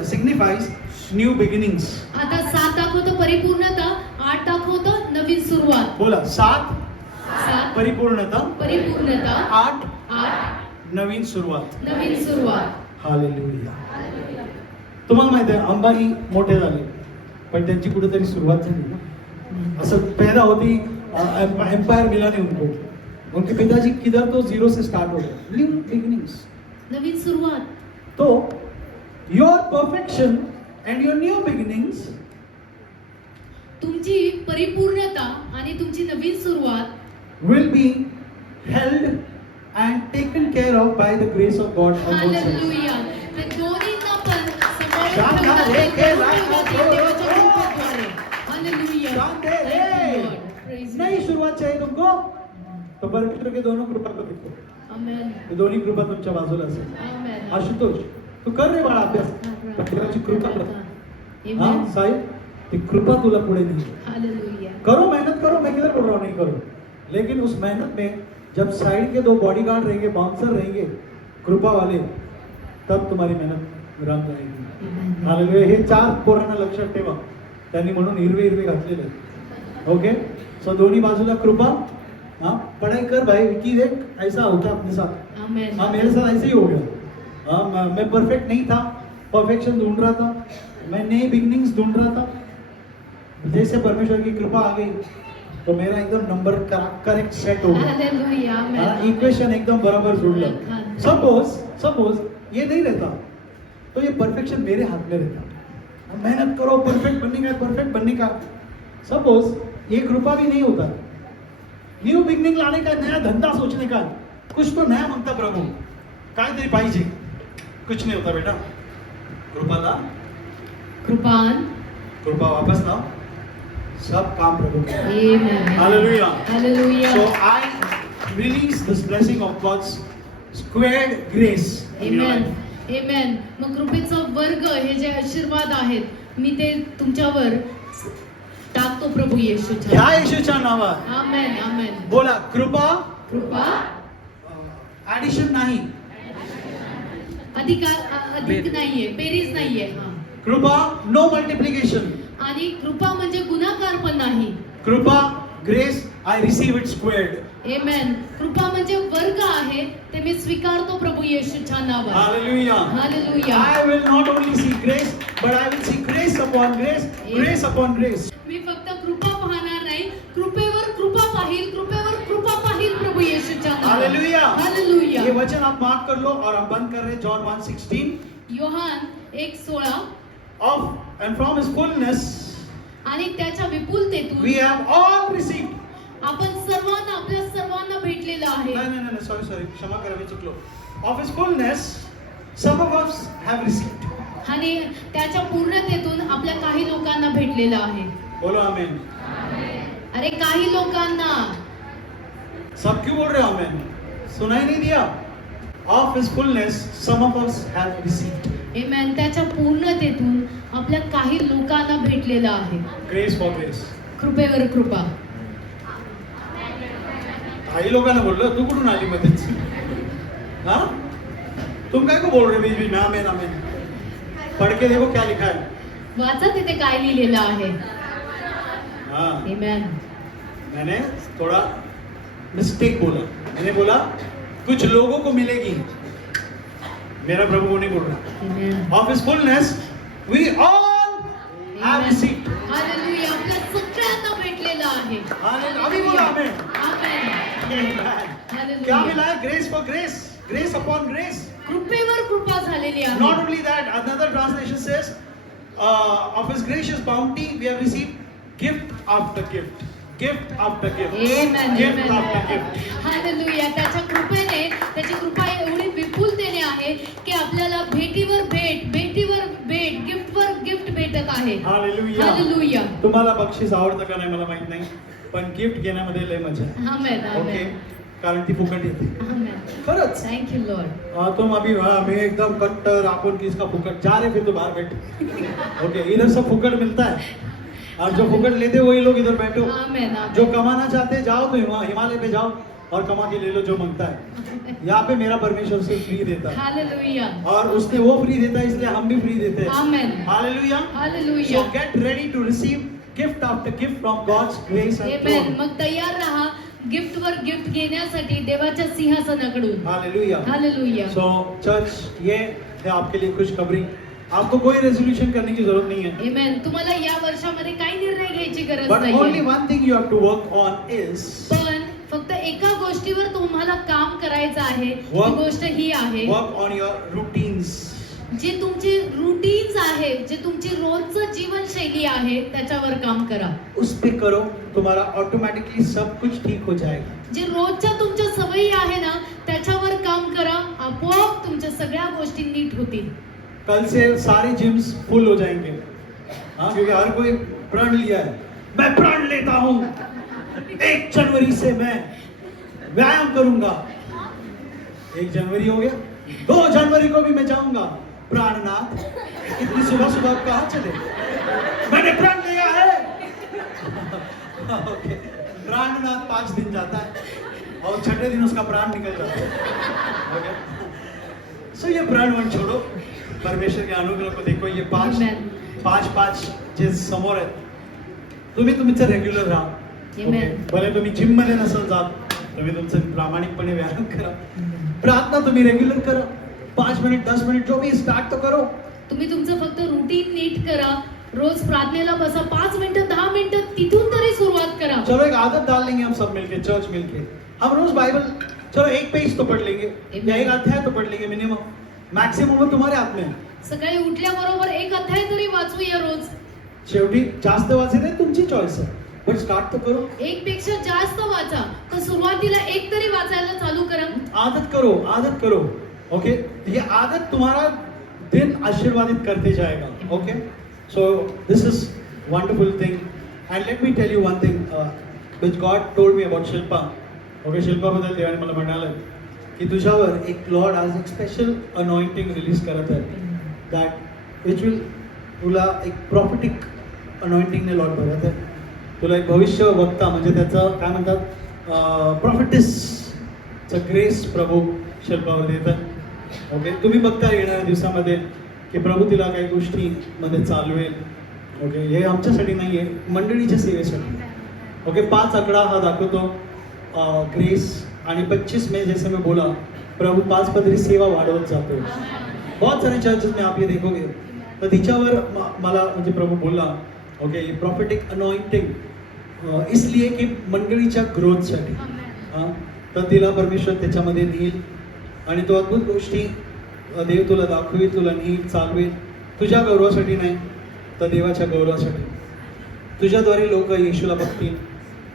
signifies new beginnings. आता 7 दाखवतो परिपूर्णता, 8 दाखवतो नवीन सुरुवात. बोला 7 7 परिपूर्णता, परिपूर्णता, 8 नवीन सुरुवात. नवीन सुरुवात. हालेलुया. तुम्हाला माहिती आहे अंबानी मोठे झाले पण त्यांची कुठेतरी सुरुवात झाली ना. असं पैदा होती, एम्पायर मिला नहीं उनको. उनके पिताजी किधर तो 0 से स्टार्ट हो गए. New beginnings. नवीन सुरुवात. तो your perfection and your new beginnings तुमची परिपूर्णता आणि तुमची नवीन सुरुवात will be held and taken care of by the grace of God on both sides. Hallelujah. ते दोन्हींना पण सांभाळून शांत ठेवतात. रे, ते के करून लाख ठेवतात लाख देवाच्या लोक. कृपेद्वारे. हालेलुया. शांत है Thank you, ray. Lord. Praise you. नई शुरुआत चाहिए तुमको तो परमेश्वर के दोनों कृपा को देखो. Amen. हे दोन्ही कृपा तुमच्या बाजूला असेल. Amen. आशुतोष तू कर रे बाळा अभ्यास. पण देवाची कृपा कर. हाँ Amen. साहिब ती कृपा तुला पुढे नेईल. हालेलुया. करो मेहनत करो, मैं किधर बोल रहा हूँ नहीं करो, लेकिन उस मेहनत में जब साइड के 2 बॉडीगार्ड रहेंगे, बाउंसर रहेंगे कृपा वाले, तब तुम्हारी मेहनत रंग लाएगी. Amen. हालेलुया. हे 4 पोरांना लक्षात ठेवा. त्यांनी म्हणून हिरवे घातलेले. ओके, सो दोन्ही बाजूला कृपा. हाँ पढ़ाई कर भाई, विकी देख ऐसा होता अपने साथ. Amen. हाँ मेरे साथ ऐसे ही हो गया. हाँ मैं परफेक्ट नहीं था, परफेक्शन ढूंढ रहा था, मैं नई बिगनिंग्स ढूंढ रहा था. जैसे परमेश्वर की कृपा आ गई तो मेरा एकदम नंबर करेक्ट सेट हो गया. हालेलुया. Amen. इक्वेशन एकदम बराबर जुड़ला. सपोज ये नहीं रहता तो ये परफेक्शन मेरे हाथ में रहता. अब मेहनत करो परफेक्ट बनने का. सपोज ये कृपा भी नहीं होता, न्यू बिगनिंग लाने का, नया धंधा सोचने का, कुछ तो नया मांगता प्रभु, काहीतरी पाहिजे. कुछ नहीं होता बेटा. कृपा ला, कृपान. कृपा वापस लाओ, सब काम प्रभु का. Amen. Hallelujah. Hallelujah. So I release this blessing of God's squared grace in your Amen. life. Amen. मग कृपेचा वर्ग हे जे आशीर्वाद आहेत मी ते तुमच्यावर टाकतो प्रभू येशूच्या. ह्या येशूच्या नावात आमेन. आमेन. बोला कृपा कृपा ऍडिशन नाही, अधिक नाहीये, बेरीज नाहीये. हा. कृपा नो मल्टिप्लिकेशन. आणि कृपा म्हणजे गुणाकार पण नाही. कृपा grace I receive it squared. Amen. कृपा म्हणजे वर्ग आहे ते मी स्वीकारतो प्रभू येशूच्या नावात. Hallelujah. Hallelujah. I will not only see grace but I will see grace upon grace, grace upon grace. मी फक्त कृपा पाहणार नाही, कृपेवर कृपा पाहिल, कृपेवर कृपा पाहिल प्रभू येशूच्या नावात. Hallelujah. Hallelujah. ये वचन आप मार्क कर लो और हम बंद कर रहे हैं John 1:16. Yohan 1:16. Of and from his fullness आणि त्याच्या विपुलतेतून we have all received. आपण सर्वांना, आपल्या सर्वांना भेटलेलं आहे. नाही सॉरी क्षमा करा मी चुकलो. of His fullness, some of us have received. आणि त्याच्या पूर्णतेतून आपल्या काही लोकांना भेटलेलं आहे. बोलो आमेन. अरे काही लोकांना. सब क्यों बोल रहे हो आमेन? सुनाई नहीं दिया? Of His fullness, some of us have received. आमेन. त्याच्या पूर्णतेतून आपल्या काही लोकांना भेटलेलं आहे. Grace for grace. कृपेवर कृपा. काही लोकांना बोललो, तू कुठून आली मध्येच? हाँ? तुम काय को बोल रहे बीच बीच में? आमेन आमेन. पढ़ के देखो क्या लिखा है. वाचा तिथे काय लिहिलेलं आहे. हाँ. आमेन. मैंने थोड़ा मिस्टेक बोला. मैंने बोला कुछ लोगों को मिलेगी. मेरा प्रभु वो नहीं बोल रहा. आमेन. Of His fullness, we all have received. Hallelujah. आपल्या सगळ्यांना भेटलेलं आहे. आमेन. अभी बोला आमेन. आमेन. क्या हालेलुया. मिला है? Grace for grace. Grace upon grace. कृपेवर कृपा झालेली आहे. Not only that, another translation says, of His gracious bounty, we have received gift after gift. Gift after gift. Amen, Gift amen. after gift. Hallelujah. त्याच्या कृपेने, त्याची कृपा एवढी विपुलतेने आहे की आपल्याला भेटीवर भेट, भेटीवर भेट, गिफ्टवर गिफ्ट भेटत आहे. Hallelujah. हालेलुया. तुम्हाला बक्षीस आवडतं का नाही मला माहित नाही, पण गिफ्ट घेण्यामध्ये लय मजा आहे. आमेन. ओके, आमेन. कारण ती फुकट येते. आमेन. खरंच. Thank you Lord. तुम अभी मैं एकदम कट्टर, अपन किसका फुकट जा रहे फिर तो बाहर बैठ. ओके, इधर सब फुकट मिलता है और जो फुकट लेते वही लोग इधर बैठो. आमेन. जो कमाना चाहते हैं जाओ तो हिमालय पे जाओ और कमा के ले लो जो मांगता है. यहाँ पे मेरा परमेश्वर से फ्री देता है हालेलुया. और उसने वो फ्री देता है, इसलिए हम भी फ्री देते हैं. Amen. Hallelujah. Hallelujah. So get ready to receive gift after gift from God's grace and amen. throne. मग तयार रहा गिफ्टवर गिफ्ट घेण्यासाठी देवाच्या सिंहासनाकडून. हालेलुया. हालेलुया. So church, ये है आपके लिए खुशखबरी. आपको कोई रेजोल्यूशन करने की जरूरत नहीं है. आमेन. तुम्हाला या वर्षामध्ये काही निर्णय घ्यायची गरज But only नाहीये. one thing you have to work on is पण फक्त एका गोष्टीवर तुम्हाला काम करायचं आहे. ती Work- गोष्ट ही आहे, work on your routines. जे तुमची रुटीन्स आहे, जे तुमची रोजचं जीवनशैली आहे, त्याच्यावर काम करा. उस पे करो, तुम्हारा ऑटोमेटिकली सब कुछ ठीक हो जाएगा. जे रोजच्या तुमच्या सवयी आहे ना, त्याच्यावर काम करा. आपोआप तुमच्या सगळ्या गोष्टी नीट होतील. कल से सारे जिम्स फुल हो जाएंगे. हाँ, क्योंकि हर कोई प्रण लिया है. मैं प्रण लेता हूँ 1 जनवरी से मैं व्यायाम करूंगा. 1 जनवरी हो गया, 2 जनवरी को भी मैं जाऊंगा. प्राणनाथ, इतनी सुबह सुबह कहाँ चले? मैंने प्रण लिया है. ओके, प्राणनाथ 5 दिन जाता है और 6ठे दिन उसका प्राण निकल जाता है. ओके, सो ये प्रण वन छोड़ो, परमेश्वर के अनुग्रह को देखो. ये Amen. पाच जे समोर आहेत, तुम्ही तुमचं रेग्युलर राहा. Amen. ओके? भले तुम्ही जिम मध्ये नसेल जात, तुम्ही तुमचं प्रामाणिकपणे व्यायाम करा. प्रार्थना तुम्ही रेग्युलर करा. 5 मिनिट 10 मिनिट जो भी स्टार्ट तो करो. तुम्ही तुमचं फक्त रुटीन नीट करा. रोज प्रार्थनेला बसा. 5 मिनिटं 10 मिनिटं तिथून तरी सुरुवात करा. चलो एक आदत डाल लेंगे हम सब मिलके, चर्च मिलके. हम रोज बाइबल, चलो 1 पेज तो पढ़ लेंगे या 1 अध्याय तो पढ़ लेंगे मिनिमम. मैक्सिमम तुम्हारे हाथ में है. सकाळी उठल्याबरोबर 1 अध्याय तरी वाचूया रोज. शेवटी जास्त वाचे नाही, तुमची चॉईस आहे, पण स्टार्ट तो करो. 1 पेक्षा जास्त वाचा, तर सुरुवातीला 1 तरी वाचायला चालू करा. आदत करो, आदत करो. ओके, ये आदत तुम्हारा दिन आशीर्वादित करते जाएगा. Okay, so this is wonderful thing. And let me tell you one thing which God told me about Shilpa. Okay, शिल्पाबद्दल देवाने मला म्हणालं की तुझ्यावर एक लॉर्ड आज एक स्पेशल अनॉइंटिंग रिलीज करत आहे. दॅट विच विल, तुला एक प्रॉफिटिक अनॉइंटिंगने लॉर्ड भरत आहे. तुला एक भविष्य वक्ता, म्हणजे त्याचं काय म्हणतात, प्रॉफिटिसचं ग्रेस प्रभू शिल्पावर देत आहे. ओके, तुम्ही बघता येणाऱ्या दिवसामध्ये की प्रभू तिला काही गोष्टीमध्ये चालवेल. ओके, हे आमच्यासाठी नाही आहे, मंडळीच्या सेवेसाठी. ओके, 5 आकडा हा दाखवतो ग्रेस. आणि 25 में जैसे मैं बोला, प्रभु 5 पदरी सेवा वाढवत जातो. बहुत सारे चर्चेस में आप ये देखोगे. तर तिच्यावर मला म्हणजे प्रभू बोलला, ओके, प्रॉफिटिक अनॉइंटिंग इसलिए की मंडळीच्या ग्रोथसाठी. हां, तर तिला परमेश्वर त्याच्यामध्ये नेईल आणि तो अद्भुत गोष्टी देव तुला दाखवेल, तुला नीट चालवेल. तुझ्या गौरवासाठी नाही, तर देवाच्या गौरवासाठी. तुझ्याद्वारे लोक येशूला बघतील,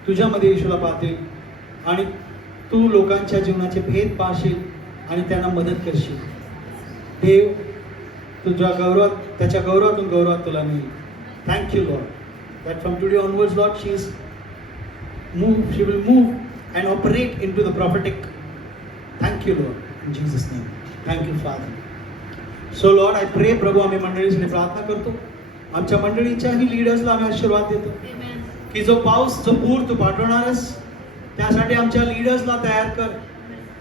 तुझ्यामध्ये येशूला पाहतील आणि तू लोकांच्या जीवनाचे भेद पाहशील. आणि त्यांना मदत करशील. देव तुझ्या गौरवात, त्याच्या गौरवातून गौरवात तुला नेईल. Thank you Lord that from today onwards Lord she will move and operate into the prophetic. Thank you Lord, in Jesus name. Thank you Father. So Lord, I pray प्रभू, आम्ही मंडळीसाठी प्रार्थना करतो. आमच्या मंडळीच्याही लीडर्सला आम्ही आशीर्वाद देतो Amen. की जो पाऊस, जो पूर तू पाठवणारस त्यासाठी आमच्या लीडर्सला तयार कर.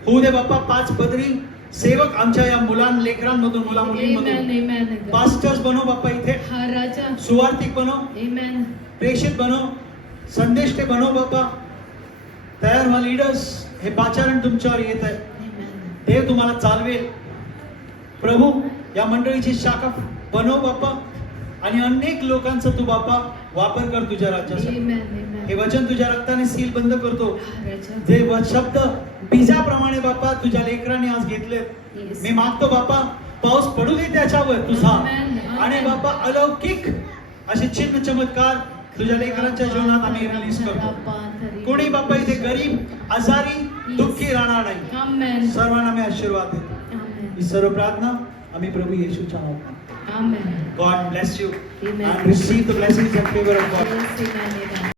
होऊ दे बाप्पा 5 पदरी सेवक आमच्या या लेकरांमधून, मुला Amen. मुलींमधून. Amen. पास्टर्स बनव बाप्पा, इथे हा राजा. सुवार्थिक बनव, Amen. प्रेषित बनव, संदेष्टे बनव बाप्पा. तयार व्हा लीडर्स, हे पाचारण तुमच्यावर येत आहे. Amen. देव तुम्हाला चालवेल. प्रभू या मंडळीची शाखा बनव बाप्पा, आणि अनेक लोकांचा तू बाप्पा वापर कर तुझ्या राज्यासाठी. Amen. Amen. हे वचन तुझ्या रक्ताने सील बंद करतो. हा राजा. जे शब्द बीजाप्रमाणे बाप्पा तुझ्या लेकरांनी आज घेतलेत, Yes. मी मागतो बाप्पा पाऊस पडू दे त्याच्यावर तुझा, Amen. आणि बाप्पा अलौकिक असे चिन्ह चमत्कार तुझ्या लेकरांच्या जीवनात आम्ही रिलीज करतो. कोणी बाप्पा इथे गरीब, आजारी, दुःखी राहणार नाही. Amen. सर्वांना आम्ही आशीर्वाद देतो. Amen. ही सर्व प्रार्थना आम्ही प्रभू येशूच्या नावात. Amen. God bless you Amen. and receive the blessings and favor of God. Yes, amen, amen.